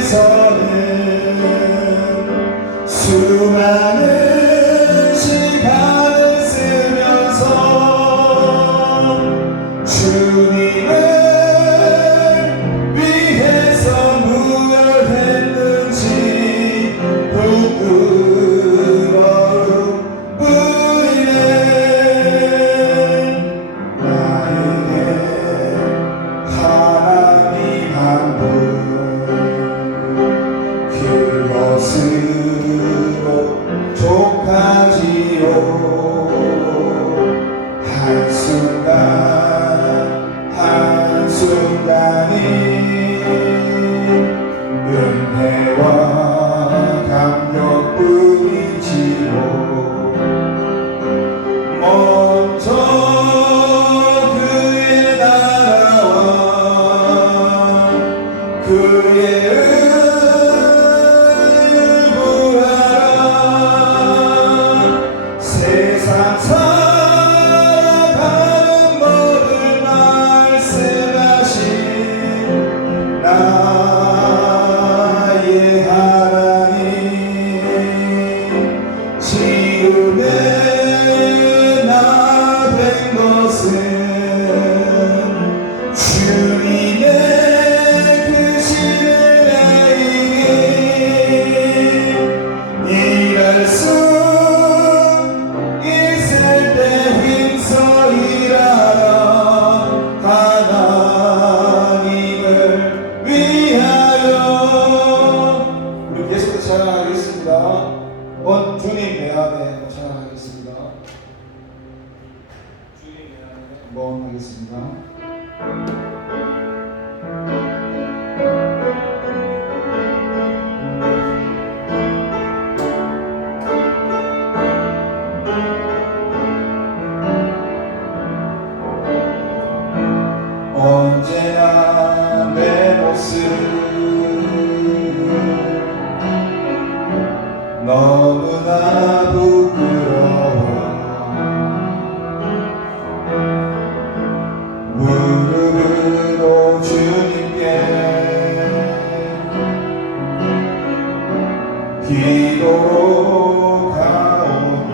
위해서는 수많은 시간을 쓰면서 주님을 위해서 무엇 했는지 부끄러움 뿐이네 나에게 하나님 한 분 그것으로 족하지요 한순간이 은혜와 감격뿐이지요 먼저 세상 살아가는 법을 말씀하신 나의 하나님 지금의 나 된 것은 주님의 크신 은혜이니 일할 수 있을 때 힘써 일하라 하나님을 위하여. 우리 계속 찬양하겠습니다. 주님 내 안에 찬양하겠습니다. 주님 내 안에 한번 하겠습니다. 언제나 내 모습 너무나 부끄러워 무릎으로 주님께 기도로 가오니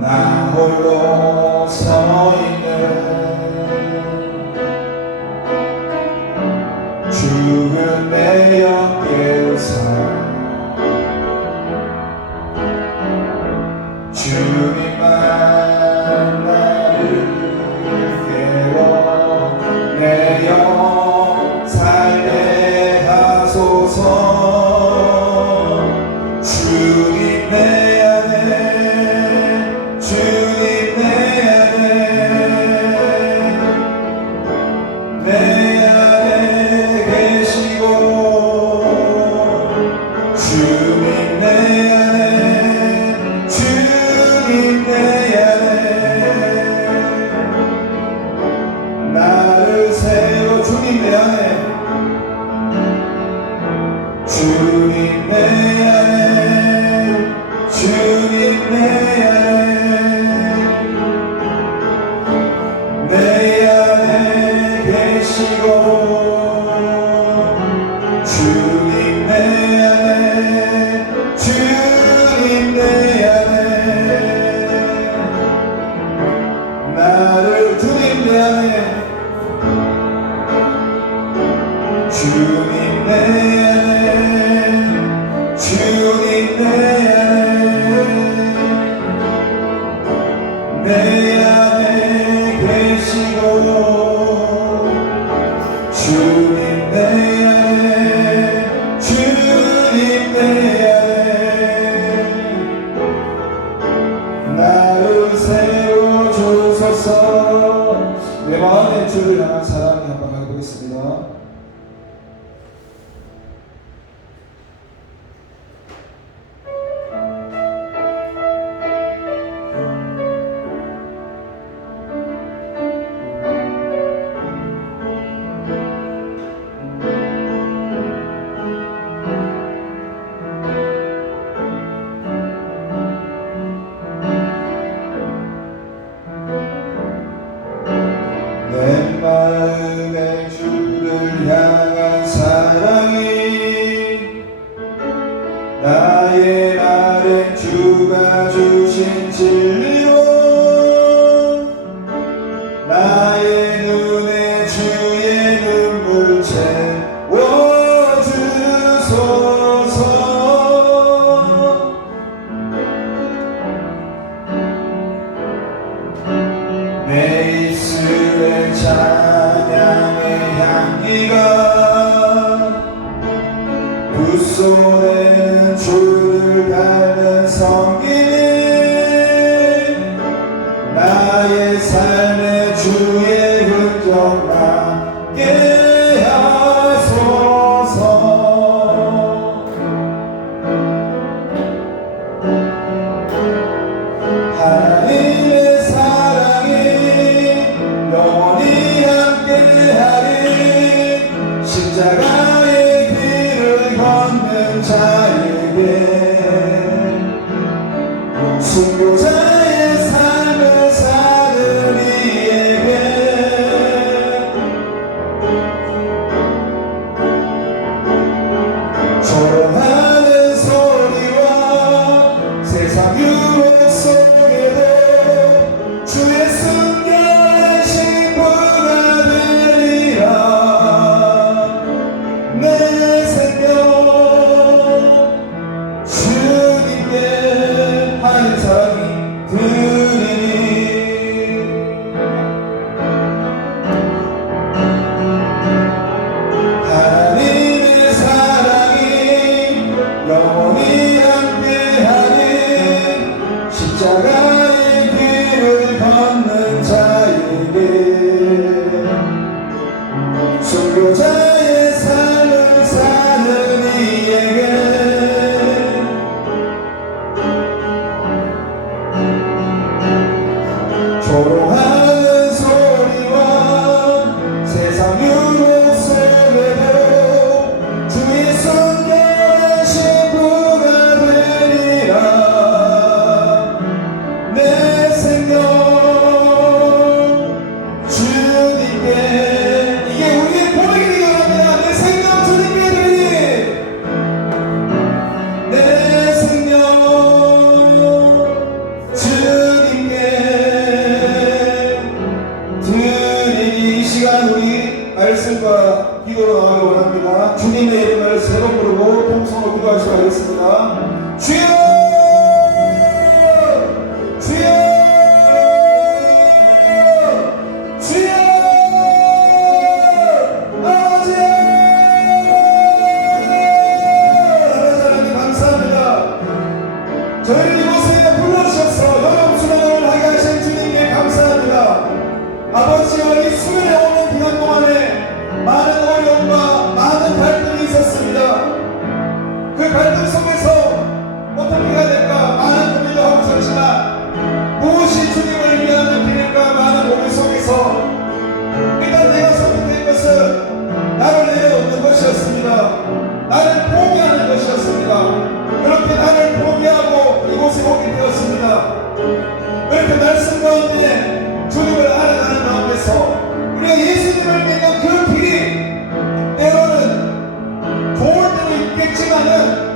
나 홀로 서 있는 죽음의 역계우사 주님만 나를 깨워 내 영 살게 하소서. 주님 내 안에 주님 내 안에 계시고 주님 내 안에 주님 내 안에 나를 세워. 주님 내 안에 주님 내 안에 주님 내 안에 내 안에 계시고 주님 내 안에 주님 내 안에 나를 주님 내 안에 주님 내 안에 주님 내 안에 내 안에 계시고 주님 내 안에 주님 내 안에 나를 세워주소서. 내 마음의 주를 향한 사랑이 한번 해보겠습니다. 내 마음의 주를 향한 사랑이 나의 날엔 주가 주신 진리로 나의 눈에 주의 눈물 채워주소서. 내 입술에 찬양의 향기가 두 손에는 주를 닮은 성김이 나의 삶에 주의 흔적 남게 하소서. 하나님의 사랑이 영원히 함께하리. 십자가의 길을 걷는 자에게 주여 주여 주여 아버지 하나님 감사합니다. 저희를 이곳에 불러주셔서 여름 수련을 하게 하신 주님께 감사합니다. 아버지여 이 수련에 오는 기간 동안에 많은 어려움과 많은 갈등이 있었습니다. 그 갈등 속에서 어떻게 해야 될까 많은 고민도 하고 있었지만 무엇이 주님을 위한 길일까 많은 고민 속에서 일단 내가 선택된 것은 나를 내려놓는 것이었습니다. 나를 포기하는 것이었습니다. 그렇게 나를 포기하고 이곳에 오게 되었습니다. 그렇게 말씀 가운데 주님을 알아가는 마음에서 우리가 예수님을 믿는 그 길이 때로는 좋을 때도 있겠지만은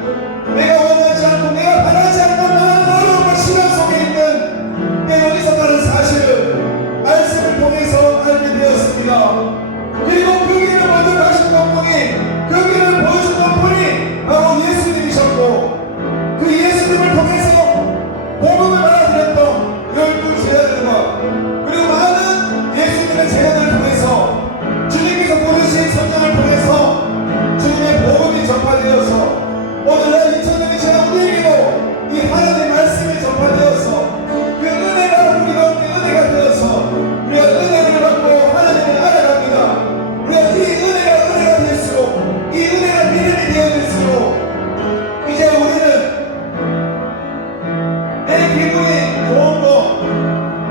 내가 원하지 않고 내가 바라지 않는 많은 어려움과 시간 속에 있는 때로 있었다는 사실을 말씀을 통해서 알게 되었습니다. 그리고 그 길을 먼저 가셨던 분이 그 길을 보여줬던 분이 바로 예수님이셨고 그 예수님을 통해서 복음을 받아들였던 12 제자들과 그리고 많은 예수님의 제자들을 통해서 주님께서 부르신 성령을 통해서 주님의 복음이 전파되어서 오늘날 2000년이 지난 우리에게도 이 하나님의 말씀이 전파되어서 그 은혜가 우리 가운데 은혜가 되어서 우리가 은혜를 받고 하나님을 알아갑니다. 우리가 이 은혜가 될수록 이 은혜가 믿음이 되어질수록 이제 우리는 내 기분이 좋은 거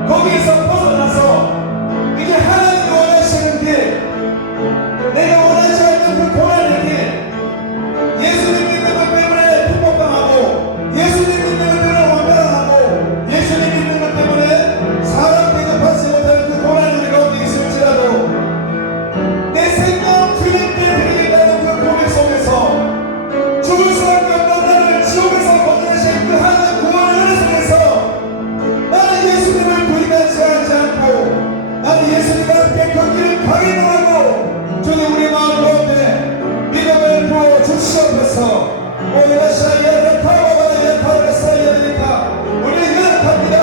거기에서 벗어나서 이제 하나님이 원하시는 길 내가 원하지 않는 그 고난의 길 예수님 믿는 것 때문에 풍복당하고 예수님 믿는 것 때문에 원망하고 예수님 믿는 것 때문에 사람 대접하지 못하는 그 고난이 우리 가운데 있을지라도 내 생명 주님께 드리겠다는 그 고백 속에서 죽을 수밖에 없는 나를 지옥에서 건져내신 그 하나님 구원의 은혜 속에서 나는 예수님을 부인하지 않고 나는 예수님과 함께 그 길을 강인하고 주님 우리 마음 가운데 믿음을 부어 주시옵소서. 오늘은 사이야를 타고가야 타를 사이야니까 우리는 연약합니다.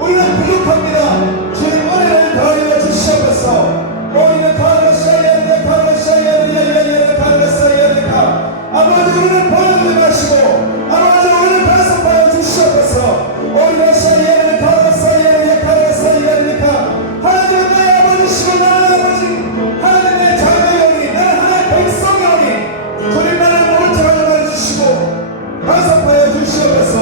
우리는 부족합니다. 주님 은혜를 더하여 주시옵소서. 우리는 타를 사이야니까 타를 사이야니까 타를 사이야니까 아버지 우리를 버려두지 마시고 아버지 우리를 반성하여 주시옵소서. 우리는 사이야니까 타를 사이야니까 타를 사이야니까 하나님은 나의 아버지시고 나는 아버지 하나님의 자녀여니 나는 하나님의 백성이오니 주님 나를 모른 척하지 말아주시고 간섭하여 주시옵소서.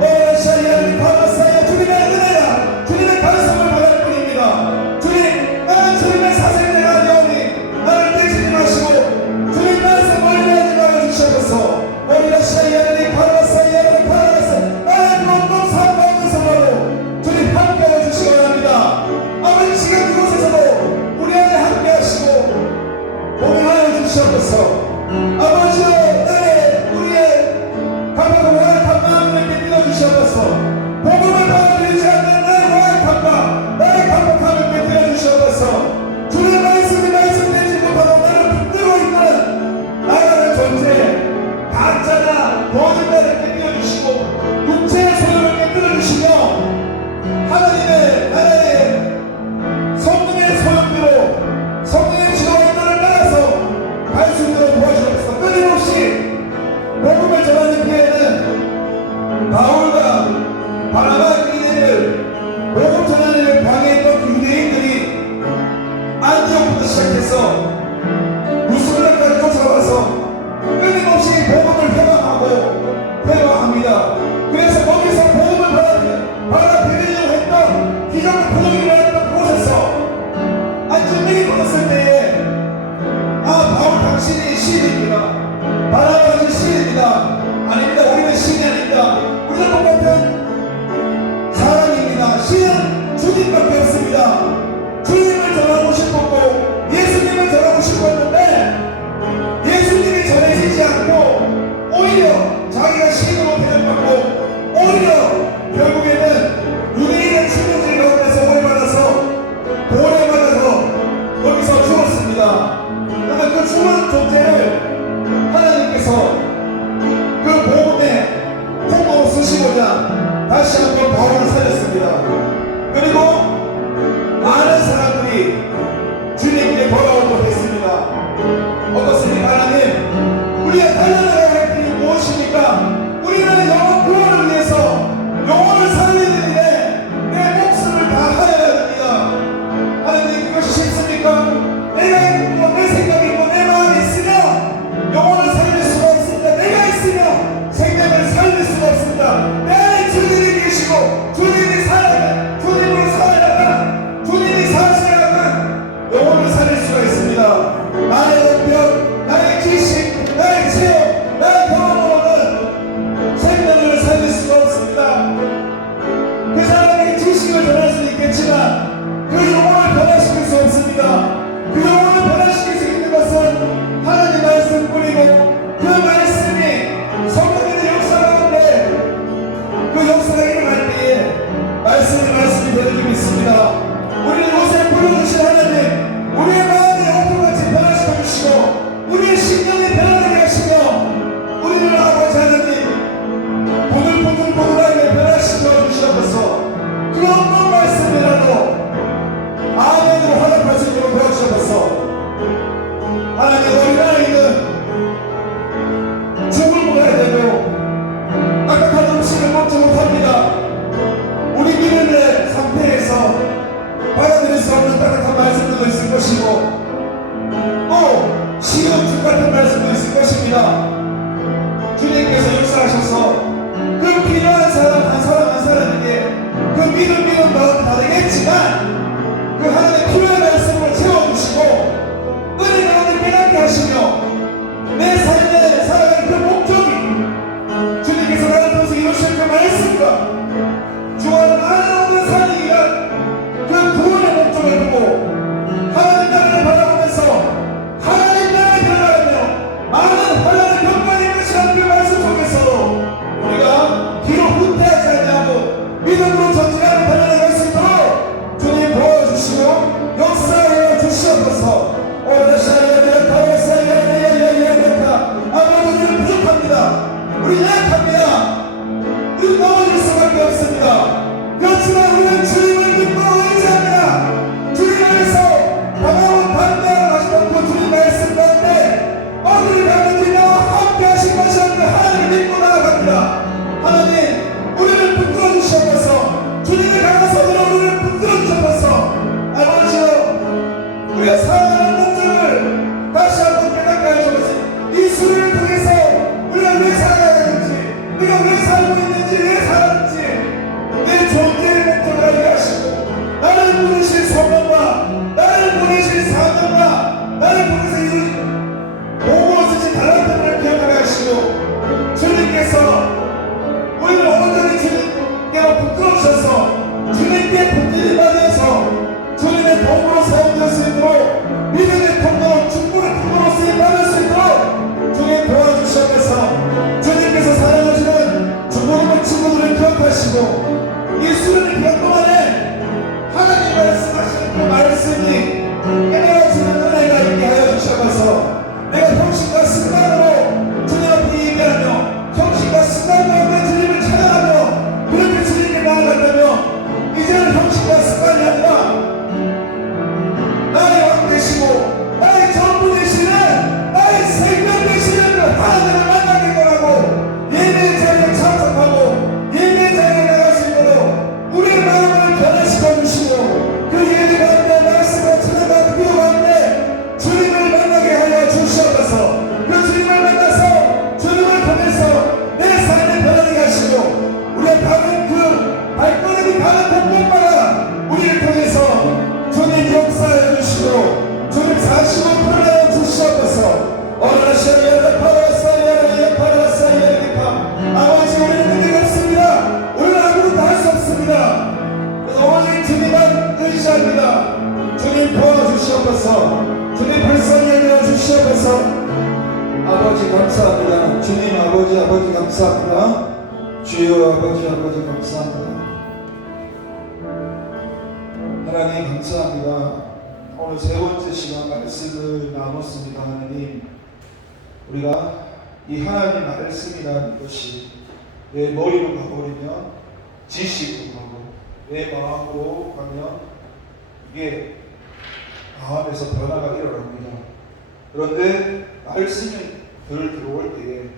오라샤이아니 바라사이아 주님의 은혜야 주님의 간섭을 받을 뿐입니다. 주님 나는 주님의 사생자가 아니오니 나를 떼지지 마시고 주님 나에서 멀리하지 말아주시옵소서. 오라샤이아니 바라사이아니 바라사 나의 모든 상관없는 성으로 주님 함께하여 주시기 바랍니다. 아버지 지금 이곳에서도 우리 안에 함께하시고 공헌하여 주시옵소서. 아버지여 우리의 감사하고 와약한 마음을 이렇게 믿어주시옵소서. 복음을 받아들이지 않는 나의 와약한 마음 나의 감독함을 이렇게 믿어주시옵소서. 주의 말씀이 말씀되지 못하고 나를 붙들고 있는 나라는 존재 가짜나 거짓말을 이렇게 믿어주시고 육체의 소유를 이렇게 끊어주시며 하나님의 나라의 성령의 소용대로 성령의 지도에 나를 따라서 갈 수 있도록 도와주옵소서. 끊임없이 복음을 전하는 기회는 바울과 바나바 기대를 복음 전하는 방해했던 유대인들이 안디옥부터 시작해서 루스드라까지 쫓아와서 끊임없이 복음을 회방합니다. 그래서 거기서 복음을 받아들이려고 했던 기적과 표적이 일어났던 곳에서 안전명이 받았을 때에 바울 당신이 신입니다. 바나바는 신입니다. 아닙니다. 우리는 신이 아닙니다. 우리는 똑같은 보시고자 다시 한번 바울을 살렸습니다. 그리고 많은 사람들이 주님께 돌아오도록 했습니다. 어떻습니까? 하나님, 우리의 달려나가야 할 길이 무엇입니까? 우리는 영혼 구원을 위해서 영혼을 살리는 일에 내 목숨을 다하여야 됩니다. 하나님, 그것이 쉽습니까? 내가 있고 내 생각이 있고 내 마음이 있으면 영혼을 살릴 수가 없습니다. 내가 있으면 생명을 살릴 수가 없습니다. 내 안에 주님이 계시고 주님이 살아야, 주님으로 살아야만, 주님이 사시야만 영혼을 살릴 수가 있습니다. 나의 연병, 나의 지식, 나의 체험, 나의 경험으로는 생명을 살릴 수가 없습니다. 그 사람에게 지식을 전할 수 있겠지만 그 영혼을 변화시킬 수 없습니다. 그 영혼을 변화시킬 수 있는 것은 하나님 말씀뿐이고 그 말씀이 성령의 역사 가운데 그 역사가 일어날 때에 말씀이 되어지고 있습니다. 우리는 이곳에 불러주신 하나님, 우리의 마음이 어둠같이 변화시켜 주시고 우리의 심령이 변하게 하시며 우리를 아버지 하나님 보들보들보들하게 변화시켜 주시옵소서. 그 어떤 말씀이라도 아멘으로 화답할 수 있도록 도와주셔서 하나님, 어린아이는 죽을 먹어야 되고 딱딱한 음식을 먹지 못합니다. 우리 믿음의 상태에서 받아들일 수 없는 따뜻한 말씀도 있을 것이고 또 쉬운 죽 같은 말씀도 있을 것입니다. 주님께서 역사하셔서 그 필요한 사람 한 사람 한 사람에게 그 믿음 마음 다르겠지만 그 하나님의 필요한 말씀으로 채워주시고 은혜 가운데 깨닫게 하시며 내 삶에 살아가는 그 목적이 주님께서 나를 통해서 이루실 그 말씀과 주와는 아름다운 살기 위한 그 구원의 목적을 두고 하나님 나라를 바라보면서 하나님 나라에 들어가며 많은 환난을 겪어내는 것이라는 그 말씀 속에서도 우리가 뒤로 후퇴하지 아니하고 믿음으로 전진하는 달려나갈 수 있도록 주님 도와주시고 역사하여 주시옵소서. 아버지, 우리는 부족합니다. 우리 약합니다. 우리 넘어질 수밖에 없습니다. 그렇지만 우리는 주님을 믿고 의지합니다. 주님 안에서 강하고 담대한 하시던 그 주님 말씀 가운데 어디를 가든지 나와 함께 하신 것이라는 그 하나님을 믿고 나아갑니다. 하나님, 우리를 붙들어 주시옵소서. 주님의 강한 손으로 우리를 붙들어 주시옵소서. 아버지여, 우리가 살아가는 목적을 다시 한번 깨닫게 하시옵소서. 이 수련을 통해서 우리가 왜 살아가야 되는지, 우리가 왜 살고 있는지, 왜 살았는지 내 존재의 목적을 알게 하시고 나를 부르신 소명과 나를 보내신 사명과 나를 보내서 이룬 보고 쓰신 달란트를 기억하게 하시고 주님께서 우리를 온전히 주님께로 붙들어주셔서 주님께 붙들림 받아서 주님의 도구로 사용될 수 있도록 믿음의 통로로 축복의 통로로 쓰임받을 수 있도록 주님 도와주시옵소서. 주님께서 사랑하시는 중고등부 친구들을 기억하시고 이 수련의 기간 동안에 하나님 말씀하시는 그 말씀이 깨달아지는 은혜가 있게 하여 주시옵소서. 내가 형식과 습관으로 주님 앞에 얘기하며 형식과 습관 가운데 주님을 찬양하며 그렇게 주님께 나아간다면 이제는 형식과 습관이 아니라 나의 왕 되시고 나의 전부 되시는 나의 생명 되시는 그 하나님을 만나게 거라고 예배 자리에 참석하고 예배 자리에 나갈 수 있도록 우리의 마음을 변화시켜 주시고 그 예배 가운데 말씀과 찬양과 기도 가운데 주님을 만나게 하여 주시옵소서. 그 주님을 만나서 주님을 통해서 내 삶을 변하게 하시고 우리의 가는 그 발걸음이 가는 곳곳마다 우리를 통해서 주님 역사해 주시고 주님 사시고 풀어내어 주시옵소서. 아버지, 우리는 능력이 없습니다. 우리는 아무것도 할 수 없습니다. 그래서 오직 주님만 의지합니다. 주님 도와주시옵소서. 주님 불쌍히 여겨 주시옵소서. 아버지 감사합니다. 주님 아버지 감사합니다. 주여 아버지 감사합니다. 하나님 감사합니다. 오늘 세 번째 시간 말씀을 나눴습니다. 하나님, 우리가 이 하나님 말씀이라는 것이 내 머리로 가버리면 지식으로 가고 내 마음으로 가면 이게 마음에서 변화가 일어납니다. 그런데 말씀이 덜 들어올 때에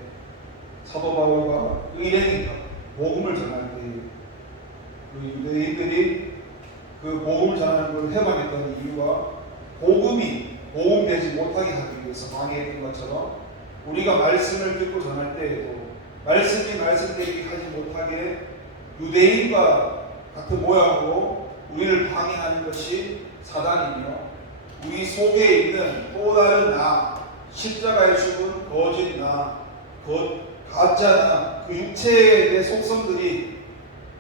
사도 바울과 의뢰인과 복음을 전할 때에 그 유대인들이 그 복음을 전하는 걸 해방했던 이유가 복음이 복음되지 못하게 하기 위해서 방해했던 것처럼 우리가 말씀을 듣고 전할 때에도 말씀이 말씀되게 하지 못하게 유대인과 같은 모양으로 우리를 방해하는 것이 사단이며 우리 속에 있는 또 다른 나, 십자가에 죽은 거짓 나, 가짜 나, 그 육체의 내 속성들이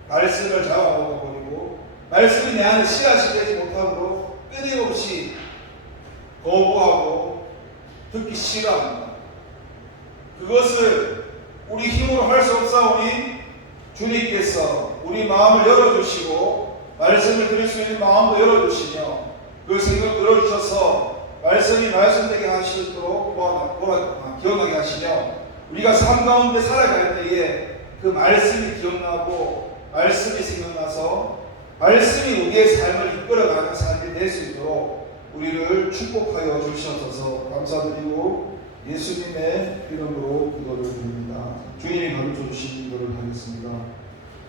말씀을 잡아먹어버리고 말씀이 내 안에 씨앗이 되지 못하므로 끊임없이 거부하고 듣기 싫어합니다. 그것을 우리 힘으로 할 수 없사오니 주님께서 우리 마음을 열어주시고 말씀을 들을 수 있는 마음도 열어주시며 그 생각 들어주셔서 말씀이 말씀되게 하시도록 기억나게 하시며 우리가 삶 가운데 살아갈 때에 그 말씀이 기억나고 말씀이 생각나서 말씀이 우리의 삶을 이끌어가는 삶이 될 수 있도록 우리를 축복하여 주시옵소서 감사드리고 예수님의 이름으로 기도를 드립니다. 주님이 가르쳐 주신 기도를 하겠습니다.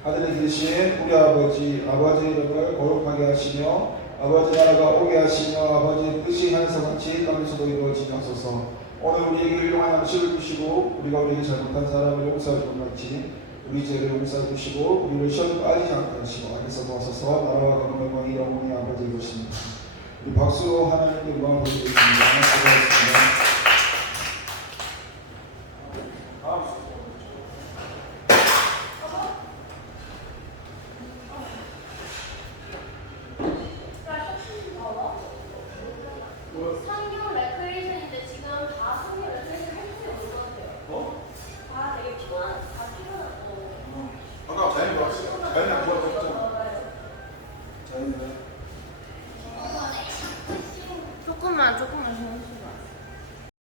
하늘에 계신 우리 아버지 이름을 거룩하게 하시며 아버지 나라가 오게 하시며 아버지의 뜻이 하늘에서 같이 땅에서도 이루어지게 하소서. 오늘 우리에게 일용할 양식을 주시고 우리가 우리에게 잘못한 사람을 용서해 준 같이 우리 죄를 용서해 주시고 우리를 시험에 빠지지 않게 하시고 악에서 도와소서. 나라와 영광이 영원히 아버지의 것입니다. 우리 박수로 하나님께 영광을 드리겠습니다. 수고하셨습니다. 성경 레크레이션인데 지금 다 성경 레크레이션 할 수 없는 것 같아요. 다 되게 다 피곤하고. 아까 자연이 왔어요. 자연이 안 좋아졌죠? 자연이 조금만.